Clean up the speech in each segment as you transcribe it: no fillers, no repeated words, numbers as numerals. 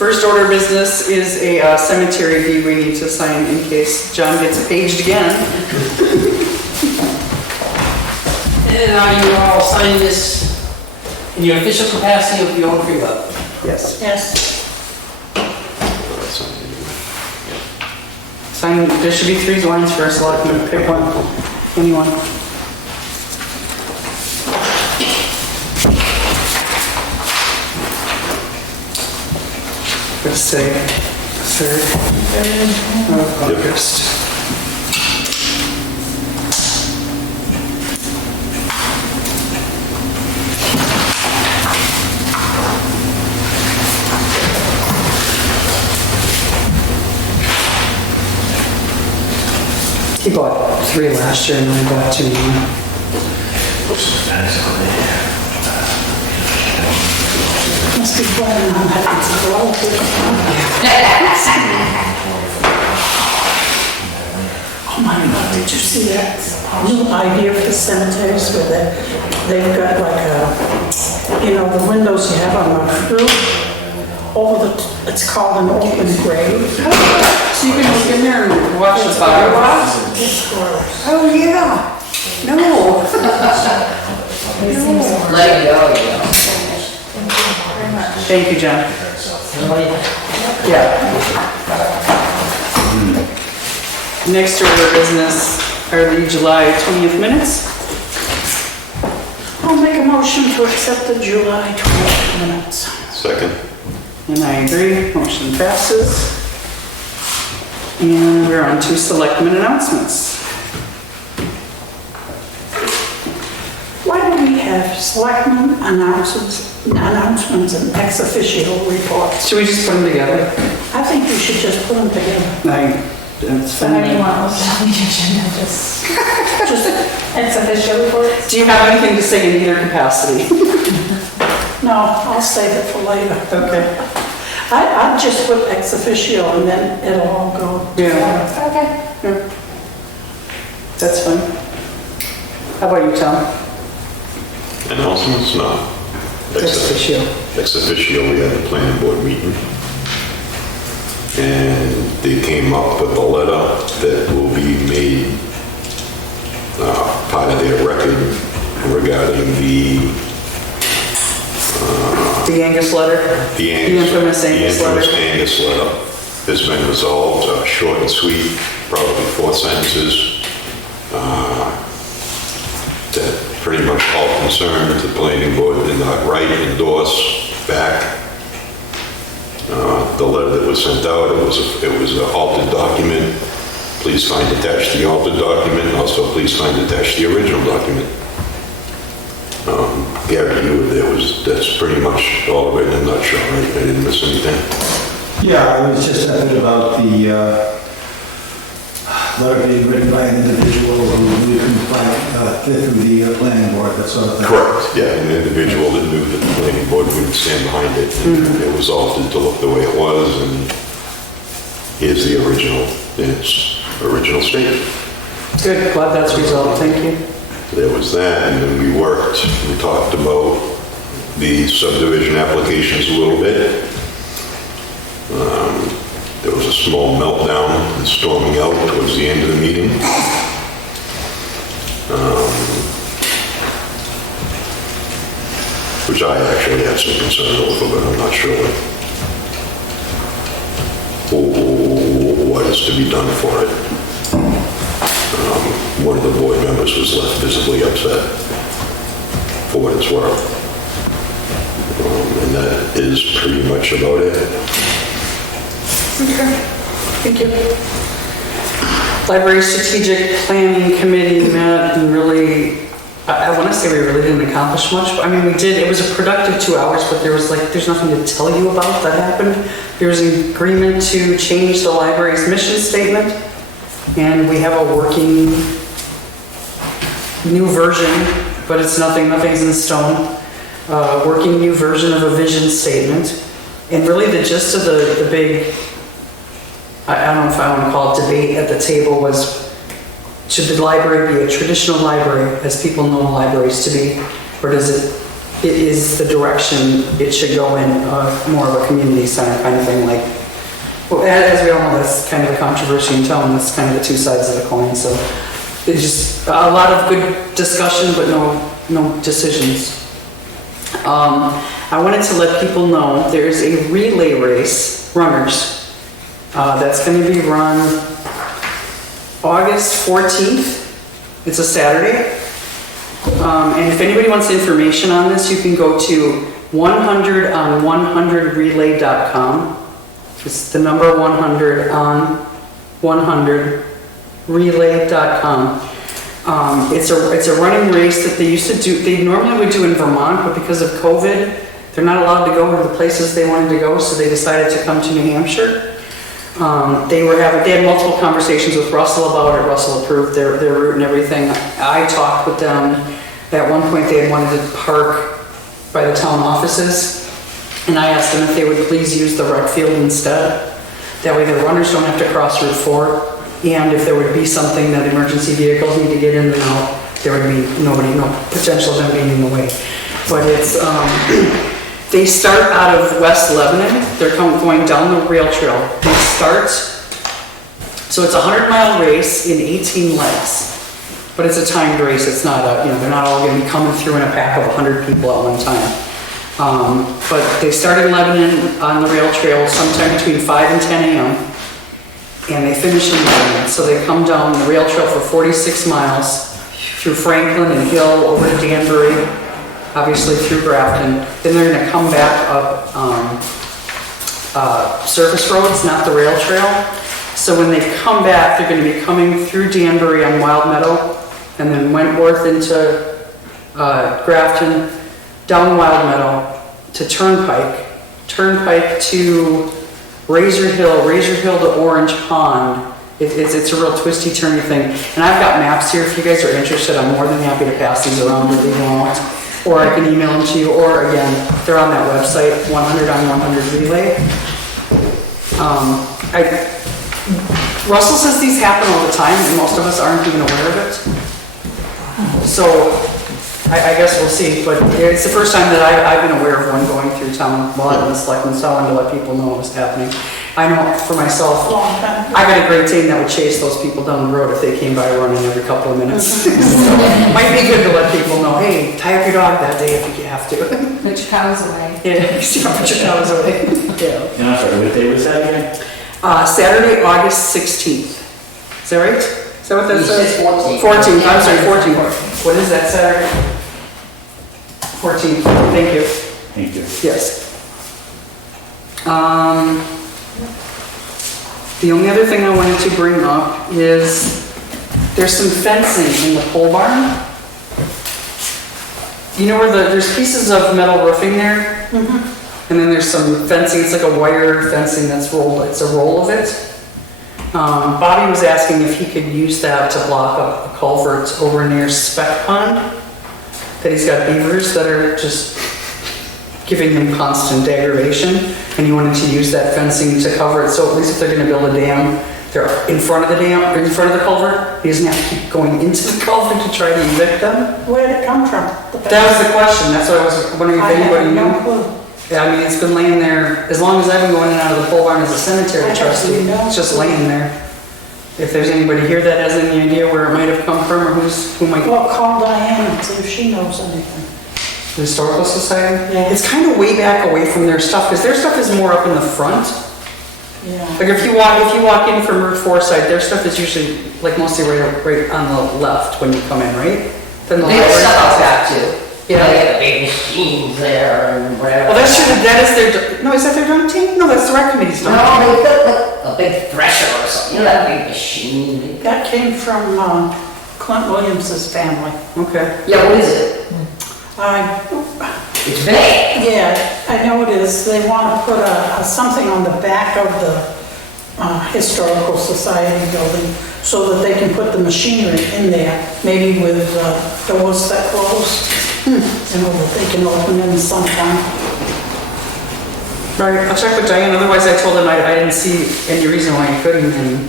First order of business is a cemetery deed we need to sign in case John gets paged again. And are you all signing this in your official capacity of your own free will? Yes. Yes. Sign, there should be 3 lines for a selectman. Pick one. Anyone. Let's say 3rd of August. He bought 3 last year and I bought 2 more. Must be fun. I'm happy to go. Oh my God, did you see that new idea for cemeteries where they've got like a, you know, the windows you have on the roof, it's called an open grave. So you can look in there and watch the firewalks? It's gross. Oh yeah. No. Let it go, you know. Thank you, John. Yeah. Next order of business are the July 20th minutes. I'll make a motion to accept the July 20th minutes. Second. And I agree, motion passes. And we're on to selectmen announcements. Why do we have selectmen announcements and ex officio reports? Should we just put them together? I think we should just put them together. It's So how do you fine. want those on the agenda? Just ex officio reports? Do you have anything to say in either capacity? No, I'll save it for later. Okay. I'd just put ex officio and then it'll all go. Yeah, Okay. yeah. That's fine. How about you, Tom? Announcements? No. Ex officio. Ex officio, we had a planning board meeting. And they came up with a letter that will be made part of their record regarding the Angus letter? The infamous Angus letter? The infamous Angus letter has been resolved, short and sweet, probably 4 sentences. That pretty much all concerned, the planning board did not write, endorse, back. The letter that was sent out, it was an altered document. Please find attached the altered document, also please find attached the original document. Gary, that's pretty much all of it in a nutshell, right? I didn't miss anything. Yeah, it was just a bit about the letter being written by an individual who couldn't get through the planning board, that sort of thing. Correct, yeah, an individual that knew that the planning board wouldn't stand behind it. And it was altered to look the way it was, and here's the original, in its original state. Good, glad that's resolved, thank you. There was that, and then we talked about the subdivision applications a little bit. There was a small meltdown and storming out towards the end of the meeting. Which I actually had some concern over, but I'm not sure what is to be done for it. One of the board members was left visibly upset, for what it's worth. And that is pretty much about it. Okay, thank you. Library Strategic Planning Committee met and really, I want to say we really didn't accomplish much. I mean, we did, it was a productive 2 hours, but there's nothing to tell you about that happened. There was an agreement to change the library's mission statement, and we have a working new version, but it's nothing's in stone. Working new version of a vision statement. And really the gist of the big, I don't know if I want to call it debate at the table, was should the library be a traditional library as people know libraries to be, or does it it is the direction it should go in, more of a community center kind of thing, like, well, as we all know, that's kind of a controversy in town, that's kind of the two sides of the coin, so it's just a lot of good discussion, but no decisions. I wanted to let people know there's a relay race, runners, that's going to be run August 14th. It's a Saturday. And if anybody wants information on this, you can go to 100on100relay.com. It's the number 100 on 100relay.com. It's a running race that they used to do, they normally would do in Vermont, but because of COVID, they're not allowed to go to the places they wanted to go, so they decided to come to New Hampshire. They had multiple conversations with Russell about it. Russell approved their route and everything. I talked with them. At one point, they had wanted to park by the town offices, and I asked them if they would please use the rec field instead. That way the runners don't have to cross Route 4, and if there would be something that emergency vehicles need to get in and out, there would be no potential of them being in the way. But it's, they start out of West Lebanon. They're going down the rail trail. They start, so it's a 100-mile race in 18 legs. But it's a timed race. It's not they're not all going to be coming through in a pack of 100 people at one time. But they start in Lebanon on the rail trail sometime between 5 and 10 a.m. And they finish in Lebanon. So they come down the rail trail for 46 miles through Franklin and Hill over to Danbury, obviously through Grafton. Then they're going to come back up surface roads, not the rail trail. So when they come back, they're going to be coming through Danbury on Wild Meadow, and then Wentworth into Grafton, down Wild Meadow to Turnpike to Razor Hill to Orange Pond. It's a real twisty, turny thing. And I've got maps here. If you guys are interested, I'm more than happy to pass these around if you want. Or I can email them to you, or again, they're on that website, 100on100relay. Russell says these happen all the time, and most of us aren't even aware of it. So, I guess we'll see, but it's the first time that I've been aware of one going through town while I'm in the Selectmans, so I wanted to let people know what was happening. I know for myself, I got a great team that would chase those people down the road if they came by running every couple of minutes. So, might be good to let people know, hey, tie up your dog that day if you have to. Put your cows away. Yeah, put your cows away. Yeah. And I'm sorry, what day was that again? Saturday, August 16th. Is that right? Is that what that He says? says 14th. 14th, I'm sorry, 14th. What is that Saturday? 14th, thank you. Thank you. Yes. The only other thing I wanted to bring up is there's some fencing in the pole barn. You know where there's pieces of metal roofing there? Mm-hmm. And then there's some fencing, it's like a wire fencing that's rolled, it's a roll of it. Bobby was asking if he could use that to block up a culvert over near Speck Pond, that he's got beavers that are just giving him constant degradation, and he wanted to use that fencing to cover it, so at least if they're gonna build a dam, they're in front of the dam, or in front of the culvert, he doesn't have to keep going into the culvert to try to evict them. Where did it come from? That was the question, that's what I was wondering if I anybody have no knew. clue. Yeah, I mean, it's been laying there, as long as I've been going in and out of the pole barn as a cemetery I trustee, have no it's just laying there. If there's anybody here that has any idea where it might have come from, or who might, Well, call Diane and see if she knows anything. the Historical Society? Yeah. It's kind of way back away from their stuff, because their stuff is more up in the front. Yeah. Like if you walk in from Route 4 side, their stuff is usually, like mostly right on the left when you come in, right? Then the They have library- stuff out back too. Yeah. They have big machines there and whatever. Well, that's true, that is their, no, is that their drum tank? No, that's the rec committee's drum tank. No, they built like a big thresher or something, you know, that big machine. That came from Clint Williams's family. Okay. Yeah, what is it? It's big. Yeah, I know it is. They want to put something on the back of the Historical Society building so that they can put the machinery in there, maybe with doors that close. You know, that they can open them sometime. Right, I'll check with Diane, otherwise I told him I didn't see any reason why he couldn't, and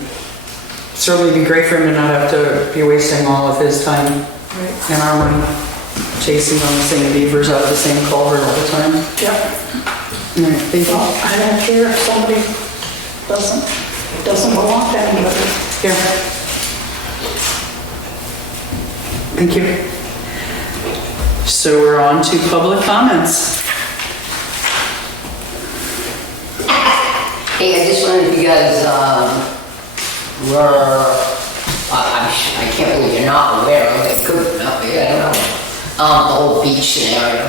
certainly it'd be great for him to not have to be wasting all of his time and our money. chasing on the same beavers out of the same culvert all the time. Yep. All right, thank you. Well, I don't care if somebody doesn't belong to anybody. Yeah. Thank you. So we're on to public comments. Hey, I just wondered if you guys I can't believe you're not aware of it, could not be, I don't know. The whole beach scenario.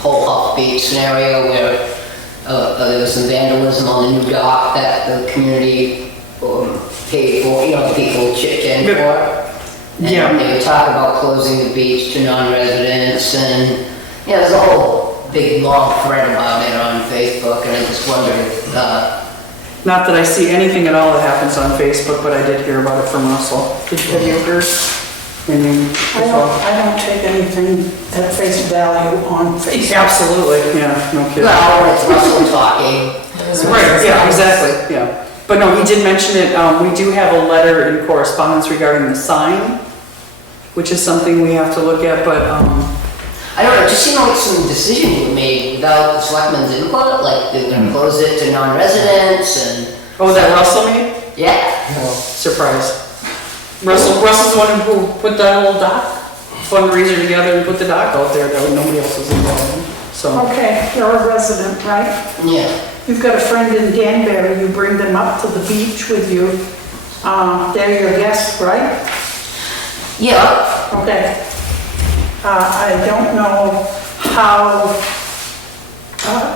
Whole Huff Beach scenario where there was some vandalism on the new dock that the community paid for, you know, the people chipped in for. Yeah. And they would talk about closing the beach to non-residents and, you know, there's a whole big long thread about it on Facebook, and I just wondered, Not that I see anything at all that happens on Facebook, but I did hear about it from Russell. Have you heard? I don't take anything at face value on Facebook. Absolutely, yeah, no kidding. well, it's Russell talking. Right, yeah, exactly, yeah. But no, he did mention it, we do have a letter in correspondence regarding the sign, which is something we have to look at, but, I don't know, it just seemed like some decisions were made without the selectmen's input, like they're gonna close it to non-residents and... oh, that Russell made? Yeah. Surprise. Russell's the one who put that whole dock fundraiser together and put the dock out there that nobody else was involved in, so. Okay, you're a resident, right? Yeah. You've got a friend in Danbury, you bring them up to the beach with you. They're your guests, right? Yeah. Okay. I don't know how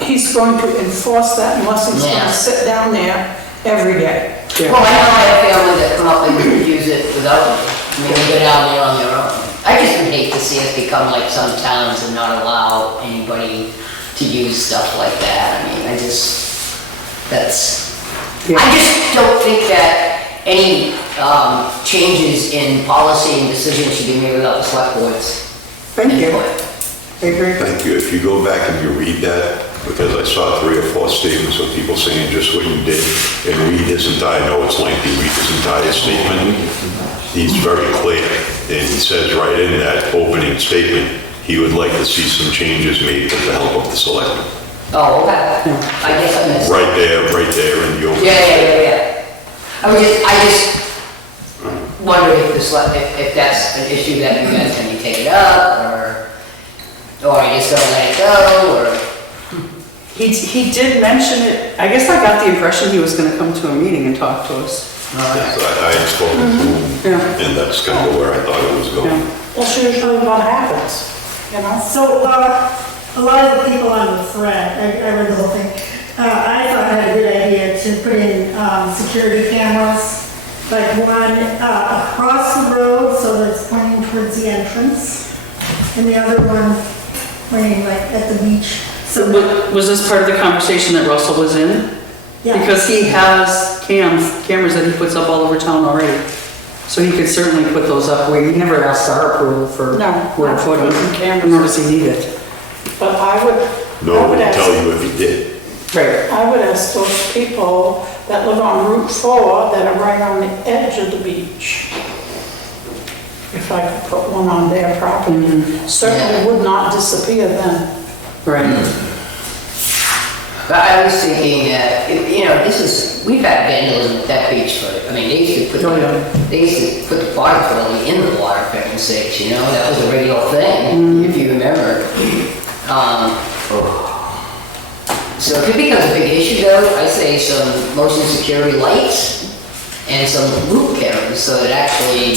he's going to enforce that unless he's going Yeah. to sit down there every day. Well, I know I have family that come up and use it without me. I mean, they go down there on their own. I just would hate to see us become like some towns and not allow anybody to use stuff like that. I mean, I just don't think that any changes in policy and decisions should be made without the select board's Thank you. input. I agree. Thank you. If you go back and you read that, because I saw 3 or 4 statements of people saying just what you did, and read his entire, I know it's lengthy, read his entire statement. He's very clear, and he says right in that opening statement, he would like to see some changes made with the help of the selectmen. Oh, okay. I guess I missed. Right there in the opening. Yeah. I just wonder if that's an issue that you guys can take it up, or you just don't let it go, or... He did mention it, I guess I got the impression he was gonna come to a meeting and talk to us. Yes, I had spoken to him, Yeah. and that's kind of where I thought it was going. Yeah. That's usually what happens, you know? So, a lot of the people on the thread, I read the whole thing, I thought I had a good idea to put in security cameras, like one across the road so that it's pointing towards the entrance, and the other one pointing like at the beach. So Was this part of the conversation that Russell was in? yeah. Because he has cameras that he puts up all over town already. So he could certainly put those up where he never asked our approval for No, where to not put putting them. cameras. Nor does he need it. But I would No, ask- tell you if he did. Right. I would ask those people that live on Route 4 that are right on the edge of the beach, if I could put one on their property. Certainly would not disappear then. Right. But I was thinking that, you know, we've had vandalism at that beach for, I mean, they used to put, Oh, yeah. they used to put the water trolley in the water, for heaven's sakes, you know, that was a regular thing, if you remember. So if it becomes a big issue though, I say some motion security lights and some loop cameras so it actually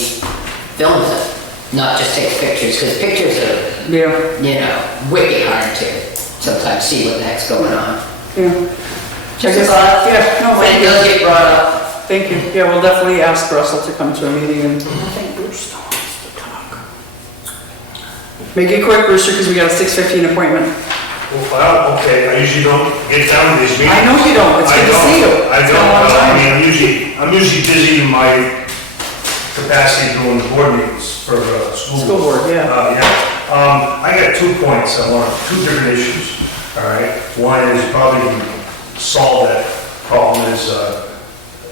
films it, not just takes pictures, because pictures are, Yeah. you know, wicked hard to sometimes see what the heck's going on. Yeah. Just a thought. Yeah, no, When it thank does you. get brought up. Thank you. Yeah, we'll definitely ask Russell to come to a meeting and I think Bruce still wants to talk. make it quick, Brewster, because we got a 6:15 appointment. Well, okay, I usually don't get down to these meetings. I know you don't. It's I good to don't. see you. I It's don't, been a long time. I mean, I'm usually busy in my capacity doing board meetings for school. School board, yeah. I got 2 points I want, 2 different issues, all right? One is probably can solve that problem is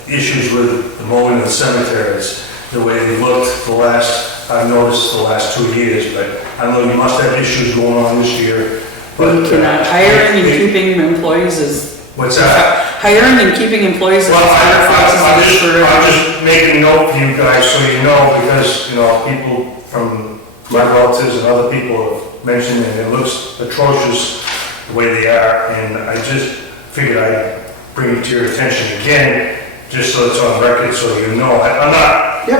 issues with the mowing of the cemeteries, the way they looked the last I've noticed the last 2 years, but I don't know, you must have issues going on this year. But We cannot, hiring and keeping employees is, what's that? hiring and keeping employees is. Well, I'll just make a note for you guys so you know, because, you know, people from my relatives and other people have mentioned it, and it looks atrocious the way they are, and I just figured I'd bring it to your attention again, just so it's on record, so you know. I'm not the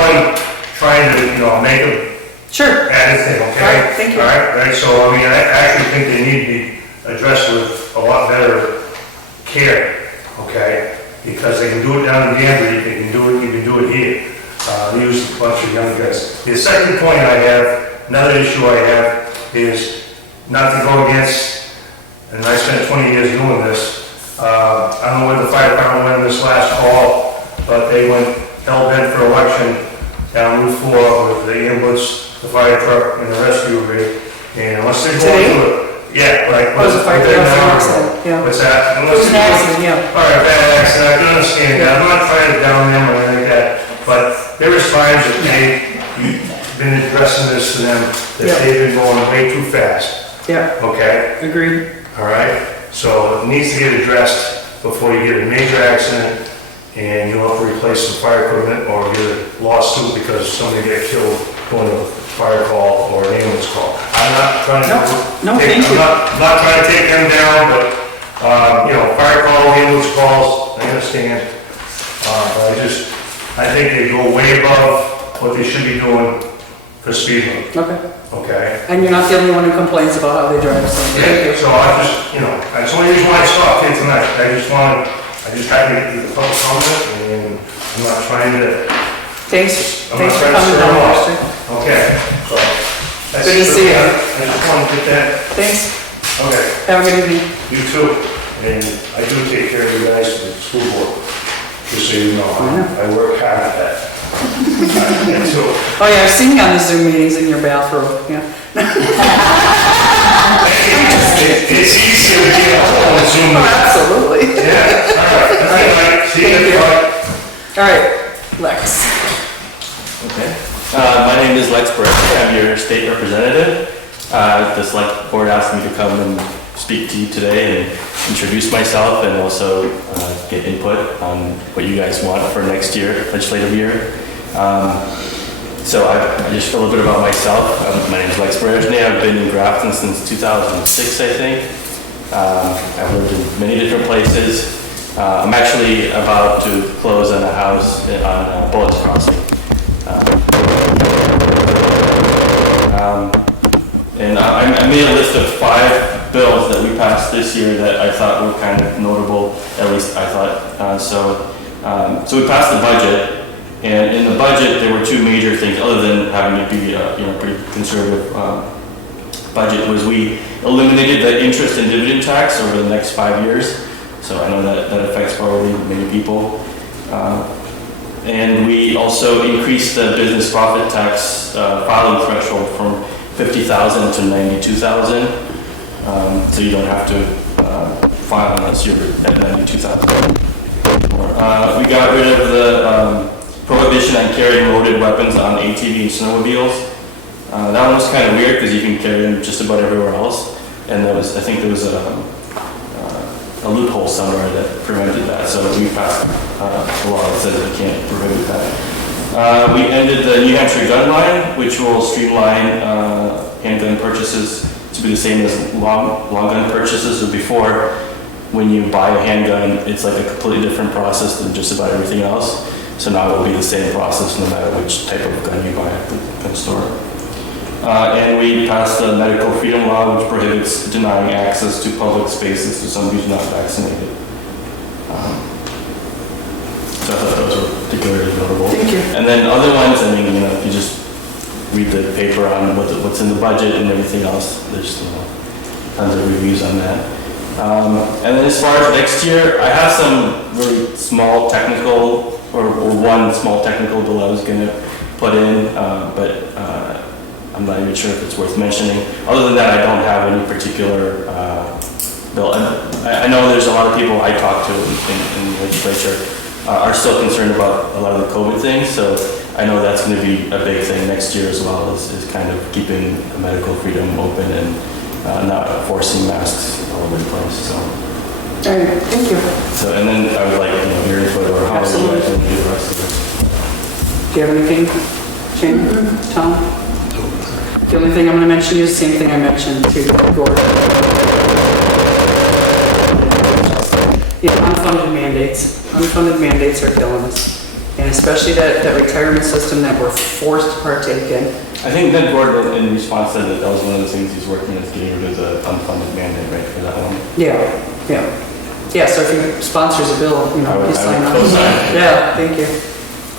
one trying to, you know, make a Sure. anything, okay? All right, thank you. All right, so, I mean, I actually think they need to be addressed with a lot better care, okay? Because they can do it down in Danbury, they can do it, you can do it here. Use a bunch of young guys. The second point I have, another issue I have, is not to go against, and I spent 20 years doing this, I don't know where the fire department went in this last fall, but they went hell-bent for election down Route 4 with the ambulance, the fire truck, and the rescue rig, and unless they go into it, yeah, like. Oh, it was a fire truck, within an hour accident, ago. yeah. What's that? It was an accident, yeah. All right, bad accident, I can understand that, I'm not trying to down them or anything like that, but there was times that you've been addressing this to them, that Yeah. they've been going way too fast, Yeah, okay? agreed. All right, so it needs to get addressed before you get a major accident and you'll have to replace some fire equipment or get a lawsuit because somebody got killed going to a fire call or an ambulance call. I'm not trying to. No, thank you. I'm not trying to take them down, but, you know, fire call, ambulance calls, I understand. But I think they go way above what they should be doing for speed limit, Okay. okay? And you're not the only one who complains about how they drive, so thank Yeah, you. so I just, you know, that's the only reason why I stopped here tonight. I just had to get the public comment, and I'm not trying to, Thanks, I'm thanks not for trying to coming stir them down, up. Lester. Okay, so. that's Good to see you. I just want to get that, Thanks, okay, have a good evening. you too. And I do take care of you guys for the school board, just so you know. I work hard at that. So, Oh yeah, I've seen you on the Zoom meetings in your bathrobe, yeah. it's easier to get a hold of Zoom. Absolutely. Yeah, all right, see Thank you. you. Bye. All right, Lex. Okay. My name is Lex Berkeley. I'm your state representative. The select board asked me to come and speak to you today and introduce myself and also get input on what you guys want for next year, legislative year. So I just a little bit about myself. My name is Lex Berkeley. I've been in Grafton since 2006, I think. I've lived in many different places. I'm actually about to close on a house on Bullets Crossing. And I made a list of 5 bills that we passed this year that I thought were kind of notable, at least I thought. So we passed the budget, and in the budget there were 2 major things, other than having it be a pretty conservative budget, was we eliminated the interest and dividend tax over the next 5 years. So I know that affects probably many people. And we also increased the business profit tax filing threshold from 50,000 to 92,000. So you don't have to file unless you're at 92,000. We got rid of the prohibition on carrying loaded weapons on ATV and snowmobiles. That one was kind of weird because you can carry them just about everywhere else. And I think there was a loophole somewhere that prevented that. So we passed a law that says we can't prohibit that. We ended the New Hampshire gun line, which will streamline handgun purchases to be the same as long gun purchases. So before, when you buy a handgun, it's like a completely different process than just about everything else. So now it will be the same process no matter which type of gun you buy at the gun store. And we passed the medical freedom law, which prohibits denying access to public spaces to somebody who's not vaccinated. So I thought those were particularly notable. Thank you. And then other ones, I mean, you just read the paper on what's in the budget and everything else. There's tons of reviews on that. And then as far as next year, I have some really small technical, or one small technical bill I was going to put in, but I'm not even sure if it's worth mentioning. Other than that, I don't have any particular bill. And I know there's a lot of people I talk to in the legislature are still concerned about a lot of the COVID things, so I know that's going to be a big thing next year as well, is kind of keeping medical freedom open and not forcing masks all over the place, so. All right, thank you. So, and then I would like, your input or how you guys want to do the rest of it. Do you have anything, Shane, Tom? The only thing I'm gonna mention is the same thing I mentioned to Gordon. Yeah, unfunded mandates. Unfunded mandates are killing us. And especially that retirement system that we're forced to partake in. I think Ned Gordon in response said that that was one of the things he's working on, is getting rid of the unfunded mandate, right, for that one. Yeah, so if he sponsors a bill, I would you sign on. co-sign. Yeah, thank you.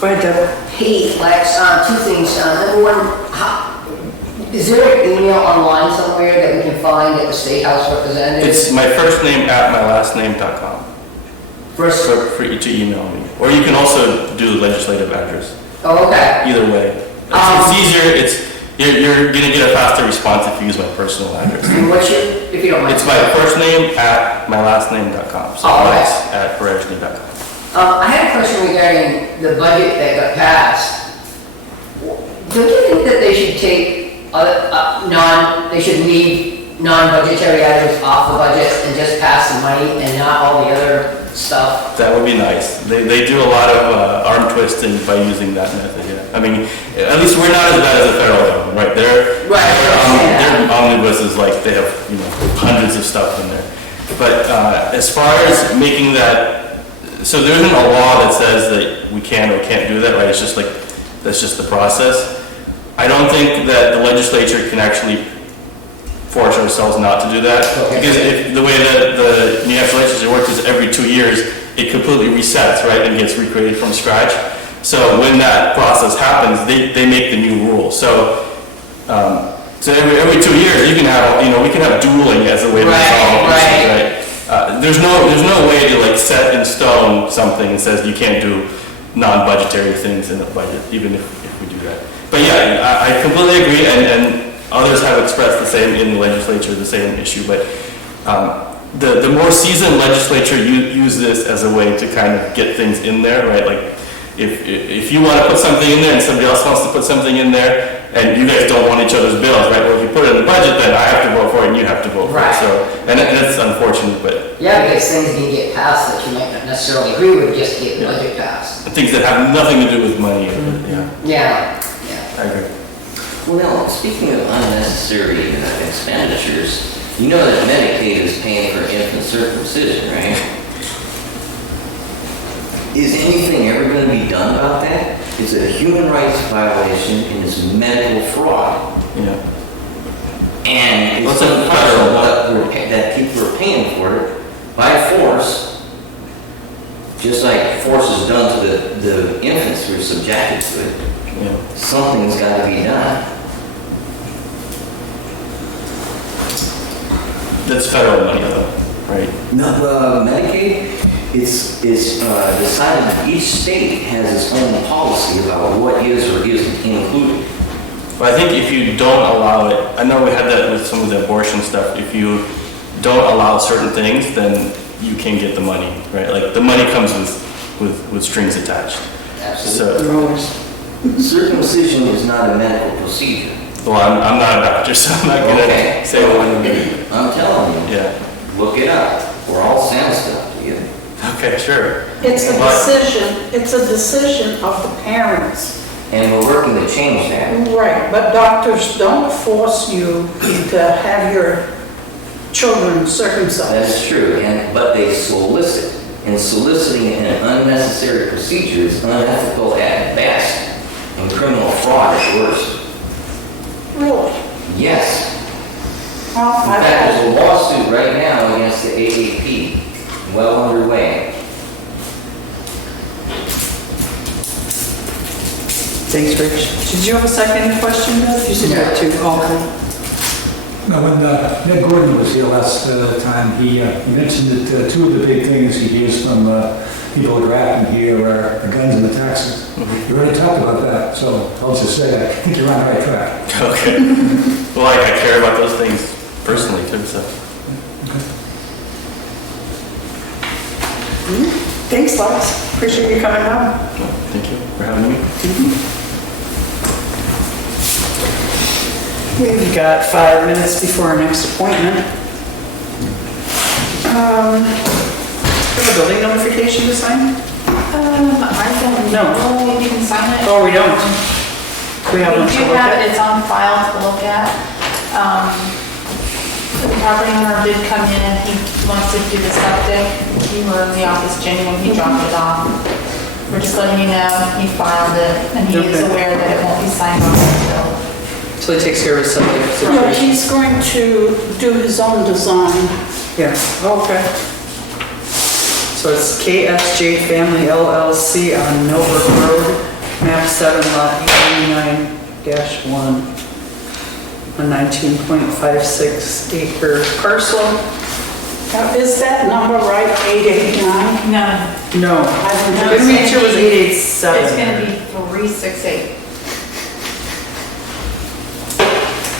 Go ahead, Deb. Hey, Lex, two things. Number one, is there an email online somewhere that we can find at the State House Representative? It's my first name at mylastname.com. First. For you to email me. Or you can also do the legislative address. Oh, okay. Either way. It's easier, you're gonna get a faster response if you use my personal address. And what's your, if you don't mind? It's my first name at mylastname.com. So Oh, okay. Lex at berejny.com. I had a question regarding the budget that got passed. Don't you think that they should take they should leave non-budgetary items off the budget and just pass the money and not all the other stuff? That would be nice. They do a lot of arm twisting by using that method, yeah. I mean, at least we're not as bad as the federal government, right? Their omnibus is like, they have, hundreds of stuff in there. But as far as making that, so there isn't a law that says that we can or can't do that, right? It's just like, that's just the process. I don't think that the legislature can actually force ourselves not to do that. Okay. Because the way that the New Hampshire legislature works is every 2 years, it completely resets, right, and gets recreated from scratch. So when that process happens, they make the new rule. So every 2 years, you can have, we can have dueling as a way to resolve issues, right? There's no way to like set in stone something that says you can't do non-budgetary things in the budget, even if we do that. But yeah, I completely agree, and others have expressed the same in the legislature, the same issue, but the more seasoned legislature use this as a way to kind of get things in there, right? Like if you want to put something in there and somebody else wants to put something in there, and you guys don't want each other's bills, right? Well, if you put it in the budget, then I have to vote for it and you have to vote for it. So, and it's unfortunate, but... Yeah, because things can get passed that you might not necessarily agree with, just get the budget passed. Things that have nothing to do with money, Yeah. I agree. Well, speaking of unnecessary expenditures, you know that Medicaid is paying for infant circumcision, right? Is anything ever going to be done about that? It's a human rights violation and it's medical fraud. Yeah. And it's unconscionable that people are paying for it by force, just like force is done to the infants who are subjected to it. Yeah. Something's got to be done. That's federal money though, right? No, Medicaid, it's decided that each state has its own policy about what is or isn't included. But I think if you don't allow it, I know we had that with some of the abortion stuff, if you don't allow certain things, then you can get the money, right? Like the money comes with strings attached. Absolutely. So, circumcision is not a medical procedure. Well, I'm not a doctor, so I'm not gonna say what I'm gonna do. I'm telling you. Yeah. Look it up. We're all send stuff to you. Okay, sure. It's a decision of the parents. And we're working to change that. Right, but doctors don't force you to have your children circumcised. That is true, but they solicit. And soliciting an unnecessary procedure is unethical at best and criminal fraud at worst. Really? Yes. Well, In fact, there's a lawsuit right now against the AAP, well underway. Thanks, Rich. Did you have a second question, Beth? You said you had two. Okay. Now, when Ned Gordon was here last time, he mentioned that two of the big things he hears from people at Grafton here are the guns and the taxes. You already talked about that, so I'll just say I think you're on the right track. Okay. Well, I care about those things personally too, so. Thanks, Lex. Appreciate you coming down. Thank you for having me. We've got 5 minutes before our next appointment. Have a building notification to sign? I don't No. know if you can sign it. Oh, we don't. We have one We to do look have at? it, it's on file to look at. The property owner did come in and he wants to do the septic. You were in the office, Jenny, when he dropped it off. We're just letting you know, he filed it, and he is Okay. aware that it won't be signed off until. So he takes care of his septic Yeah, situation? he's going to do his own design. Yeah, oh, okay. So it's KSJ Family LLC on Millbrook Road, map 7, lot 889-1, a 19.56 acre parcel. Now, is that number right, 889? No, No, I good meter was it's 887. gonna be 368.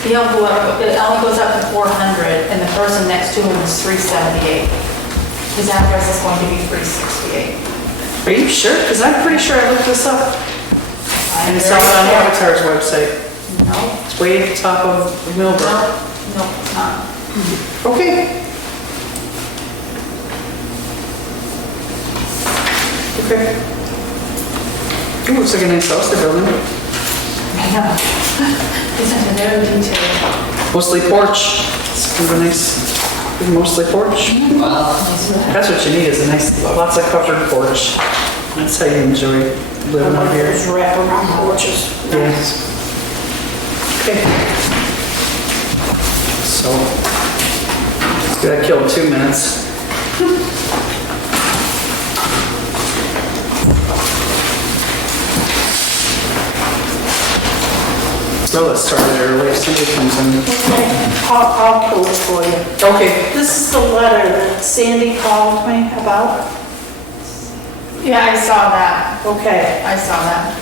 The envelope, it only goes up to 400, and the person next to him is 378. His address is going to be 368. Are you sure? Because I'm pretty sure I looked this up. And it's on Avatar's website. No, It's way at the top of Millbrook. no, it's not. Okay. Okay. Ooh, looks like a nice house they're building. I know. Isn't it very detailed? Mostly porch. It's kind of a nice, mostly porch. Wow. That's what you need, is a nice, lots of covered porch. That's how you enjoy living out here. Those wraparound porches. Yes. Okay. So, that killed 2 minutes. So let's start it early if somebody comes in. Okay, I'll pull it for you. Okay. This is the letter that Sandy called me about. Yeah, I saw that. Okay, I saw that.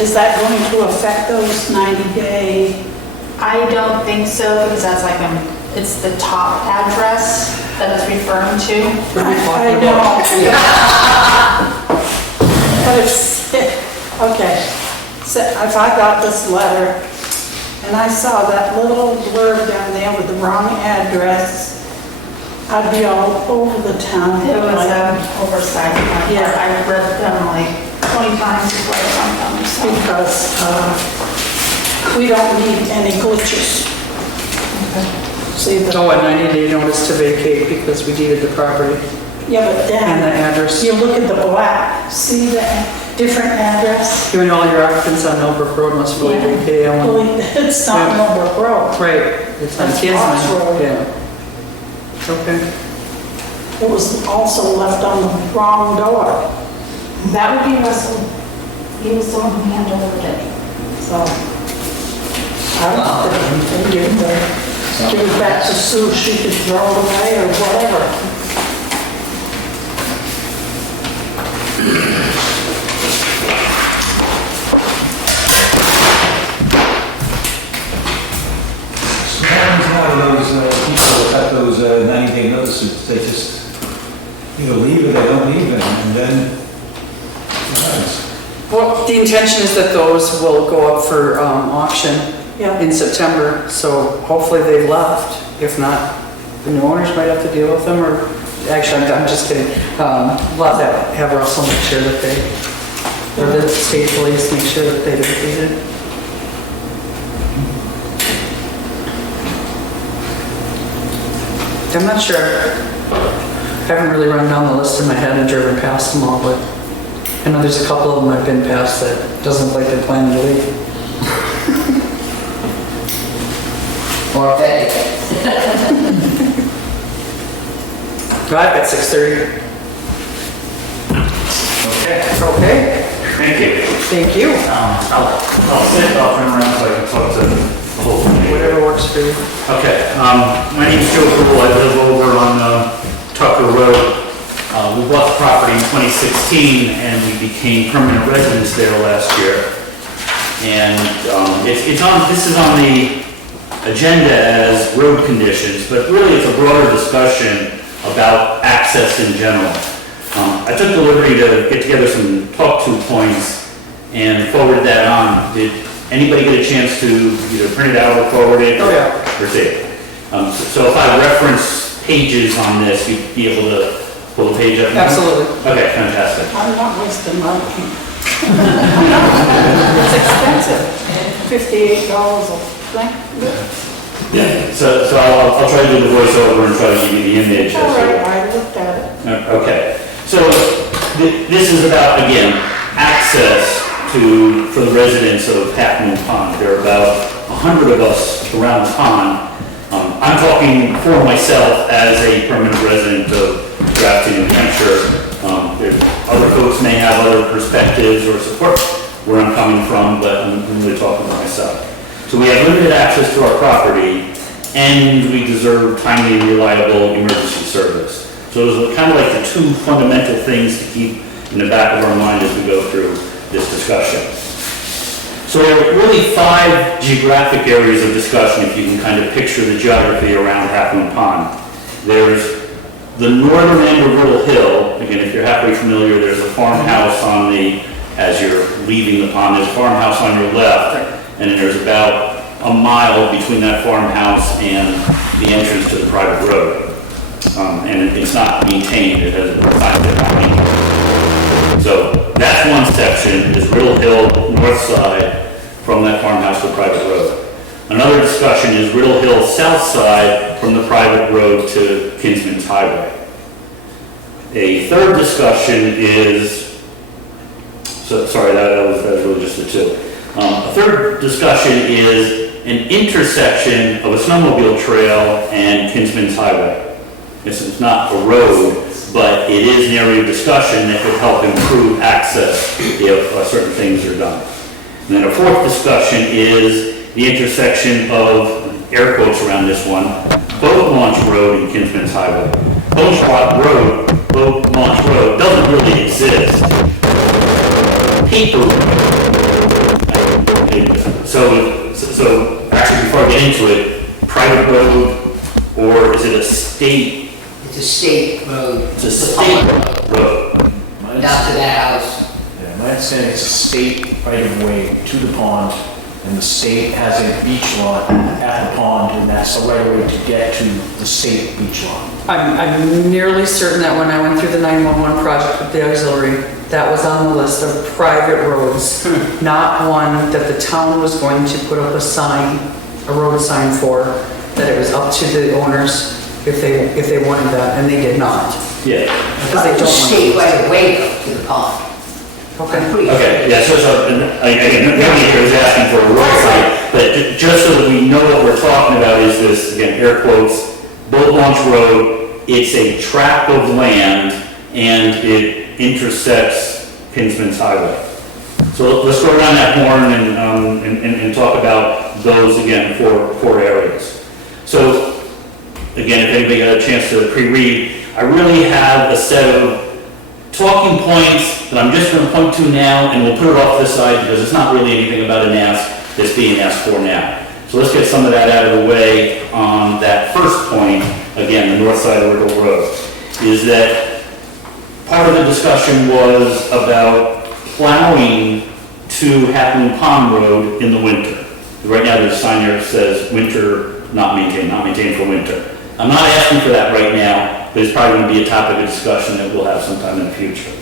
is that going to affect those 90-day? I don't think so, because that's like, it's the top address that it's referring to. I know. But it's, okay. So if I got this letter and I saw that little blurb down there with the wrong address, I'd be all over the town. It was an oversight. Yeah. I read them like 20 times before I found them, so. Because we don't need any glitches. See, Oh, a 90-day notice to vacate because we deeded the property yeah, but and the then address. you look at the black, see the different address? You and all your occupants on Millbrook Road must really Yeah. vacate. Well, it's not Yeah. Millbrook Road. Right, it's on That's Kisman. Fox Road. Yeah. Okay. It was also left on the wrong door. That would be Russell. He was the one who handled it. So I don't think give it back to Sue, she could throw it away or whatever. So what happens now to those people that got those 90-day notices, they just, leave it, they don't leave it, and then what happens? Well, the intention is that those will go up for auction Yeah. in September, so hopefully they've left. If not, the new owners might have to deal with them, or, actually, I'm just kidding. We'll have to have Russell make sure that they, or the state police make sure that they vacated. I'm not sure. I haven't really run down the list in my head and driven past them all, but I know there's a couple of them I've been past that doesn't look like they're planning to leave. Okay. Drive at 6:30. Okay, Okay, thank you. thank you. I'll sit off and around so I can talk to the whole committee. Whatever works for you. Okay, my name's Joe Poole, I live over on Tucker Road. We bought the property in 2016 and we became permanent residents there last year. And this is on the agenda as road conditions, but really it's a broader discussion about access in general. I took the liberty to get together some talk-to points and forwarded that on. Did Anybody get a chance to either print it out or forward it? Oh, yeah. Or see it? So if I reference pages on this, you'd be able to pull the page up? now? Absolutely. Okay, fantastic. I'm not wasting my ink. It's expensive, $58 a thing. Yeah, so I'll try to do the voiceover and try to give you the image. All right, I looked at it. Okay, so this is about, again, access for the residents of Half Moon Pond. There are about 100 of us around the pond. I'm talking for myself as a permanent resident of Grafton, New Hampshire. Other folks may have other perspectives or support where I'm coming from, but I'm really talking for myself. So we have limited access to our property, and we deserve timely and reliable emergency service. So those are kind of like the two fundamental things to keep in the back of our mind as we go through this discussion. So there are really 5 geographic areas of discussion, if you can kind of picture the geography around Half Moon Pond. There's the northern end of Riddle Hill. Again, if you're halfway familiar, there's a farmhouse as you're leaving the pond, there's a farmhouse on your left, and then there's about a mile between that farmhouse and the entrance to the private road. And it's not maintained, it has a sign that not maintained. So that's one section, is Riddle Hill, north side, from that farmhouse to the private road. Another discussion is Riddle Hill, south side, from the private road to Kinsman's Highway. A third discussion is, sorry, that was really just the two. A third discussion is an intersection of a snowmobile trail and Kinsman's Highway. It's not a road, but it is an area of discussion that could help improve access if certain things are done. And then a fourth discussion is the intersection of, air quotes around this one, Boat Launch Road and Kinsman's Highway. Boat Launch Road doesn't really exist. Paper. So actually before I get into it, private road, or is it a state? It's a state road. It's a state road. Down to that house. Yeah, mine's saying it's a state right-of-way to the pond, and the state has a beach lot at the pond, and that's the right-of-way to get to the state beach lot. I'm nearly certain that when I went through the 911 project with the auxiliary, that was on the list of private roads, not one that the town was going to put up a road sign for, that it was up to the owners if they wanted that, and they did not. Yeah. Because they don't want State right away to the pond. Okay. Okay, yeah, so again, nobody here is asking for a road sign, but just so that we know what we're talking about is this, again, air quotes, Boat Launch Road. It's a tract of land, and it intersects Kinsman's Highway. So let's go around that horn and talk about those, again, four areas. So, again, if anybody got a chance to pre-read, I really have a set of talking points that I'm just going to point to now, and we'll put it off this side because it's not really anything about an ask that's being asked for now. So let's get some of that out of the way on that first point, again, the north side of Riddle Road, is that part of the discussion was about plowing to Half Moon Pond Road in the winter. Right now there's a sign there that says winter not maintained for winter. I'm not asking for that right now, but it's probably going to be a topic of discussion that we'll have sometime in the future.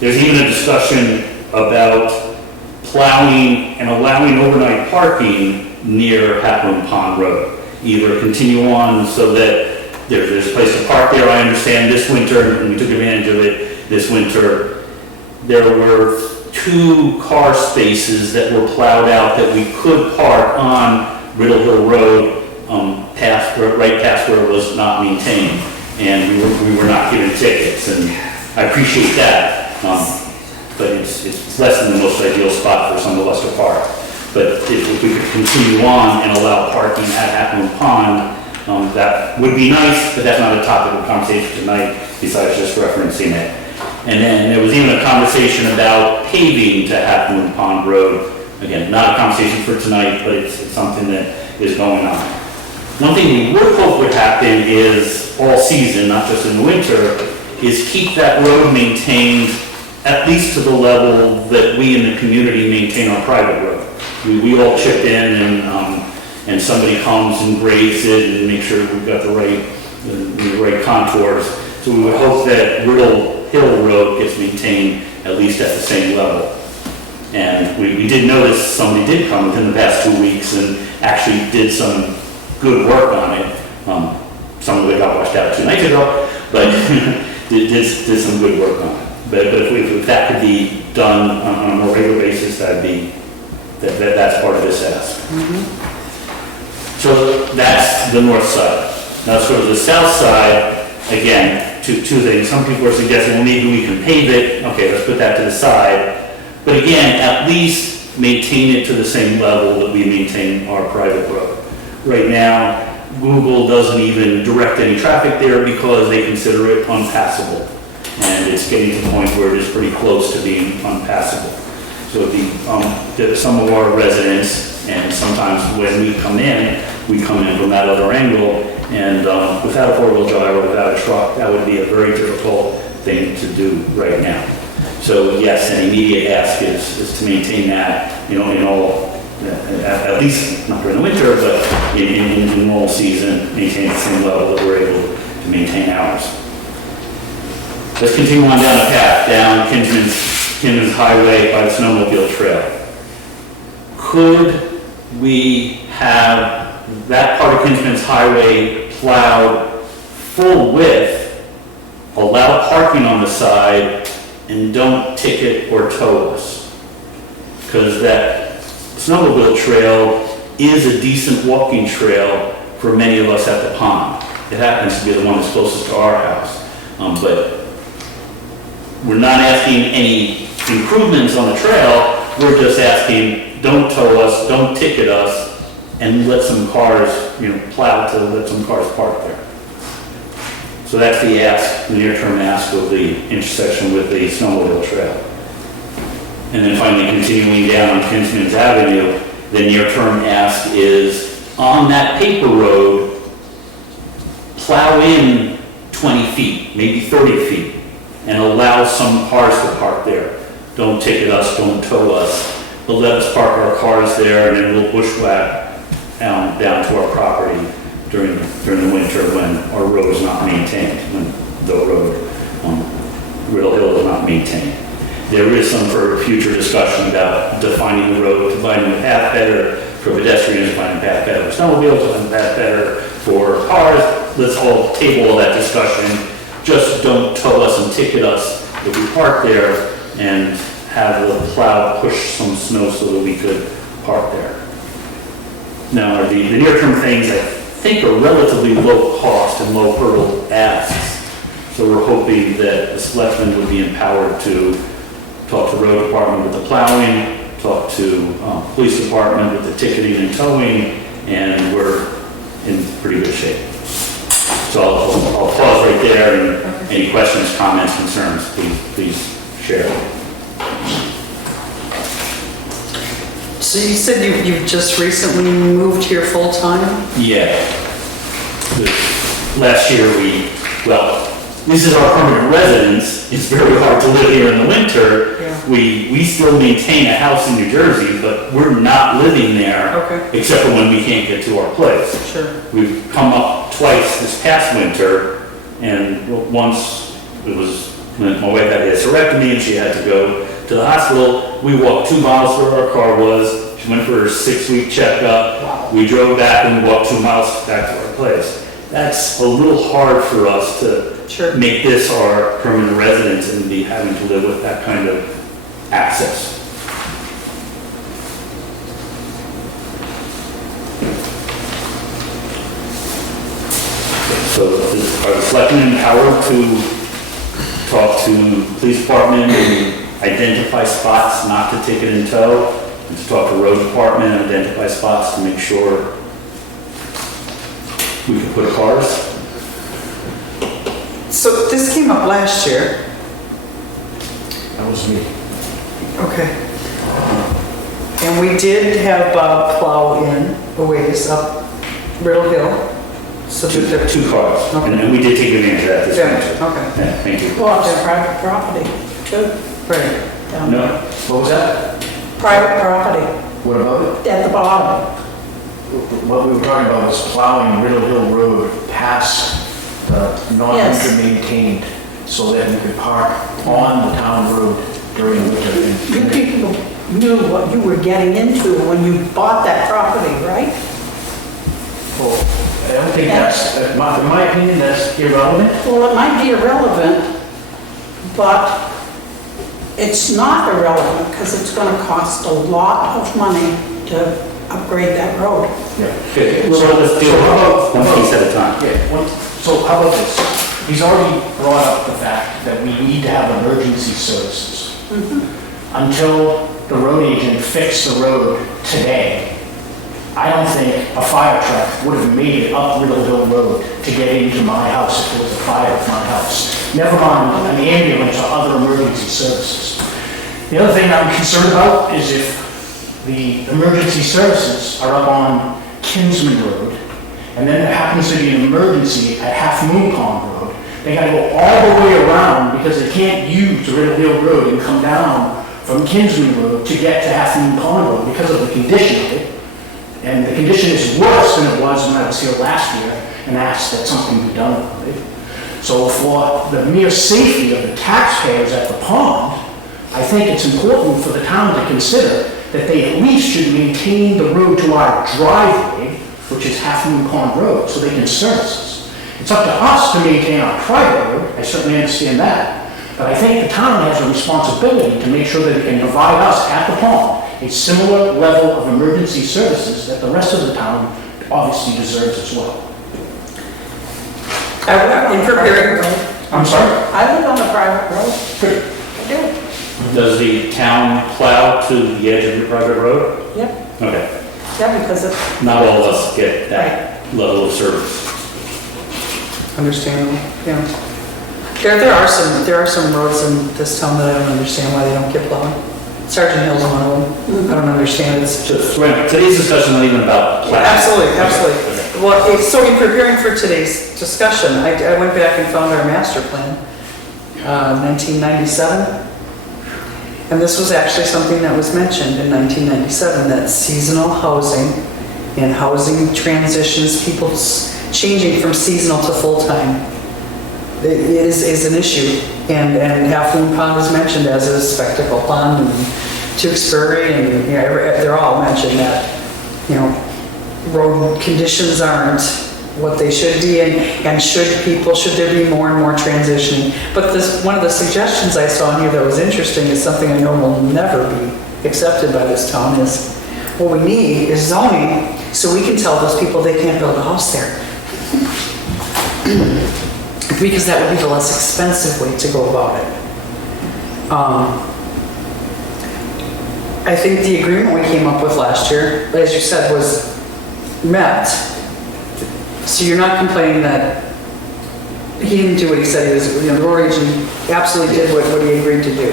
There's even a discussion about plowing and allowing overnight parking near Half Moon Pond Road. Either continue on so that there's a place to park there. I understand this winter, and we took advantage of it this winter, there were 2 car spaces that were plowed out that we could park on Riddle Hill Road, right past where it was not maintained, and we were not given tickets, and I appreciate that, but it's less than the most ideal spot for some of us to park. But if we could continue on and allow parking at Half Moon Pond, that would be nice, but that's not a topic of conversation tonight, besides just referencing it. And then there was even a conversation about paving to Half Moon Pond Road. Again, not a conversation for tonight, but it's something that is going on. One thing we would hope would happen is all season, not just in the winter, is keep that road maintained at least to the level that we in the community maintain our private road. We all chip in and somebody comes and grades it and make sure we've got the right contours. So we would hope that Riddle Hill Road gets maintained at least at the same level. And we did notice somebody did come within the past 2 weeks and actually did some good work on it. Some of it got washed out 2 nights ago, but did some good work on it. But if that could be done on a more regular basis, that's part of this ask. So that's the north side. Now sort of the south side, again, two things. Some people are suggesting, well, maybe we can pave it. Okay, let's put that to the side. But again, at least maintain it to the same level that we maintain our private road. Right now, Google doesn't even direct any traffic there because they consider it unpassable. And it's getting to the point where it is pretty close to being unpassable. So some of our residents, and sometimes when we come in from that other angle, and without a four-wheel drive or without a truck, that would be a very difficult thing to do right now. So yes, an immediate ask is to maintain that, in all, at least not during the winter, but in normal season, maintain the same level that we're able to maintain ours. Let's continue on down the path, down Kinsman's Highway by the snowmobile trail. Could we have that part of Kinsman's Highway plowed full width, allow parking on the side, and don't ticket or tow us? Because that snowmobile trail is a decent walking trail for many of us at the pond. It happens to be the one that's closest to our house. But we're not asking any improvements on the trail. We're just asking, don't tow us, don't ticket us, and let some cars, plow to let some cars park there. So that's the ask, the near-term ask of the intersection with the snowmobile trail. And then finally, continuing down on Kinsman's Avenue, the near-term ask is on that paper road, plow in 20 feet, maybe 30 feet, and allow some cars to park there. Don't ticket us, don't tow us, but let us park our cars there, and then we'll bushwhack down to our property during the winter when our road is not maintained, when the road, Riddle Hill is not maintained. There is some for future discussion about defining the road, defining the path better for pedestrians, defining the path better for snowmobiles, defining the path better for cars. Let's all table all that discussion. Just don't tow us and ticket us if we park there, and have the plow push some snow so that we could park there. Now, the near-term things I think are relatively low cost and low hurdle asks. So we're hoping that the selectmen would be empowered to talk to the road department with the plowing, talk to police department with the ticketing and towing, and we're in pretty good shape. So I'll pause right there, and any questions, comments, concerns, please share. So you said you've just recently moved here full-time? Yeah. Last year this is our permanent residence. It's very hard to live here in the winter. Yeah. We still maintain a house in New Jersey, but we're not living there. Okay. Except for when we can't get to our place. Sure. We've come up twice this past winter, and once it was when my wife had a hysterectomy and she had to go to the hospital. We walked 2 miles to where our car was. She went for her 6-week checkup. Wow. We drove back and walked 2 miles back to our place. That's a little hard for us to make this our permanent residence and be having to live with that kind of access. So are the selectmen empowered to talk to the police department and identify spots not to ticket and tow, and to talk to the road department and identify spots to make sure we can put cars? So this came up last year. That was me. Okay. And we did have Bob plow in a ways up Riddle Hill. So Two cars, Okay. and we did take advantage of that this Yeah, winter. okay. Yeah, thank you. Well, it's private property, too. Right. down No. there. What was that? Private property What about at the bottom. it? What we were talking about was plowing Riddle Hill Road past the Yes. non-maintained so that we could park on the town road during winter. You people knew what you were getting into when you bought that property, right? Well, I don't think that's, in my opinion, that's irrelevant. Well, it might be irrelevant, but it's not irrelevant because it's gonna cost a lot of money to upgrade that road. Okay, so let's deal with one piece at a time. So how about this? He's already brought up the fact that we need to have emergency services. Until the road agent fixed the road today, I don't think a fire truck would have made it up Riddle Hill Road to get into my house if there was a fire at my house. Never mind an ambulance or other emergency services. The other thing I'm concerned about is if the emergency services are up on Kinsman Road, and then there happens to be an emergency at Half Moon Pond Road, they gotta go all the way around because they can't use Riddle Hill Road and come down from Kinsman Road to get to Half Moon Pond Road because of the condition of it. And the condition is worse than it was when I was here last year and asked that something be done about it. So for the mere safety of the taxpayers at the pond, I think it's important for the town to consider that they at least should maintain the road to our driveway, which is Half Moon Pond Road, so they can service us. It's up to us to maintain our private road, I certainly understand that, but I think the town has a responsibility to make sure that it can provide us at the pond a similar level of emergency services that the rest of the town obviously deserves as well. In preparing, I'm sorry? I live on a private road. I do. Does the town plow to the edge of your private road? Yep, Okay, yeah, because of, not all of us get that level of service. Understandable, yeah. There are some roads in this town that I don't understand why they don't get plowed. Sergeant Hill's one of them. I don't understand, it's just. Today's discussion not even about plowing. Absolutely, Okay. absolutely. Well, so in preparing for today's discussion, I went back and found our master plan, 1997. And this was actually something that was mentioned in 1997, that seasonal housing and housing transitions, people changing from seasonal to full-time is an issue. And Half Moon Pond is mentioned as a spectacle pond, and Tewksbury, and they're all mentioned that, road conditions aren't what they should be, and should there be more and more transitioning. But one of the suggestions I saw in here that was interesting is something I know will never be accepted by this town is, what we need is zoning, so we can tell those people they can't build a house there. Because that would be the less expensive way to go about it. I think the agreement we came up with last year, as you said, was met. So you're not complaining that he didn't do what he said he was, the road agent absolutely did what he agreed to do.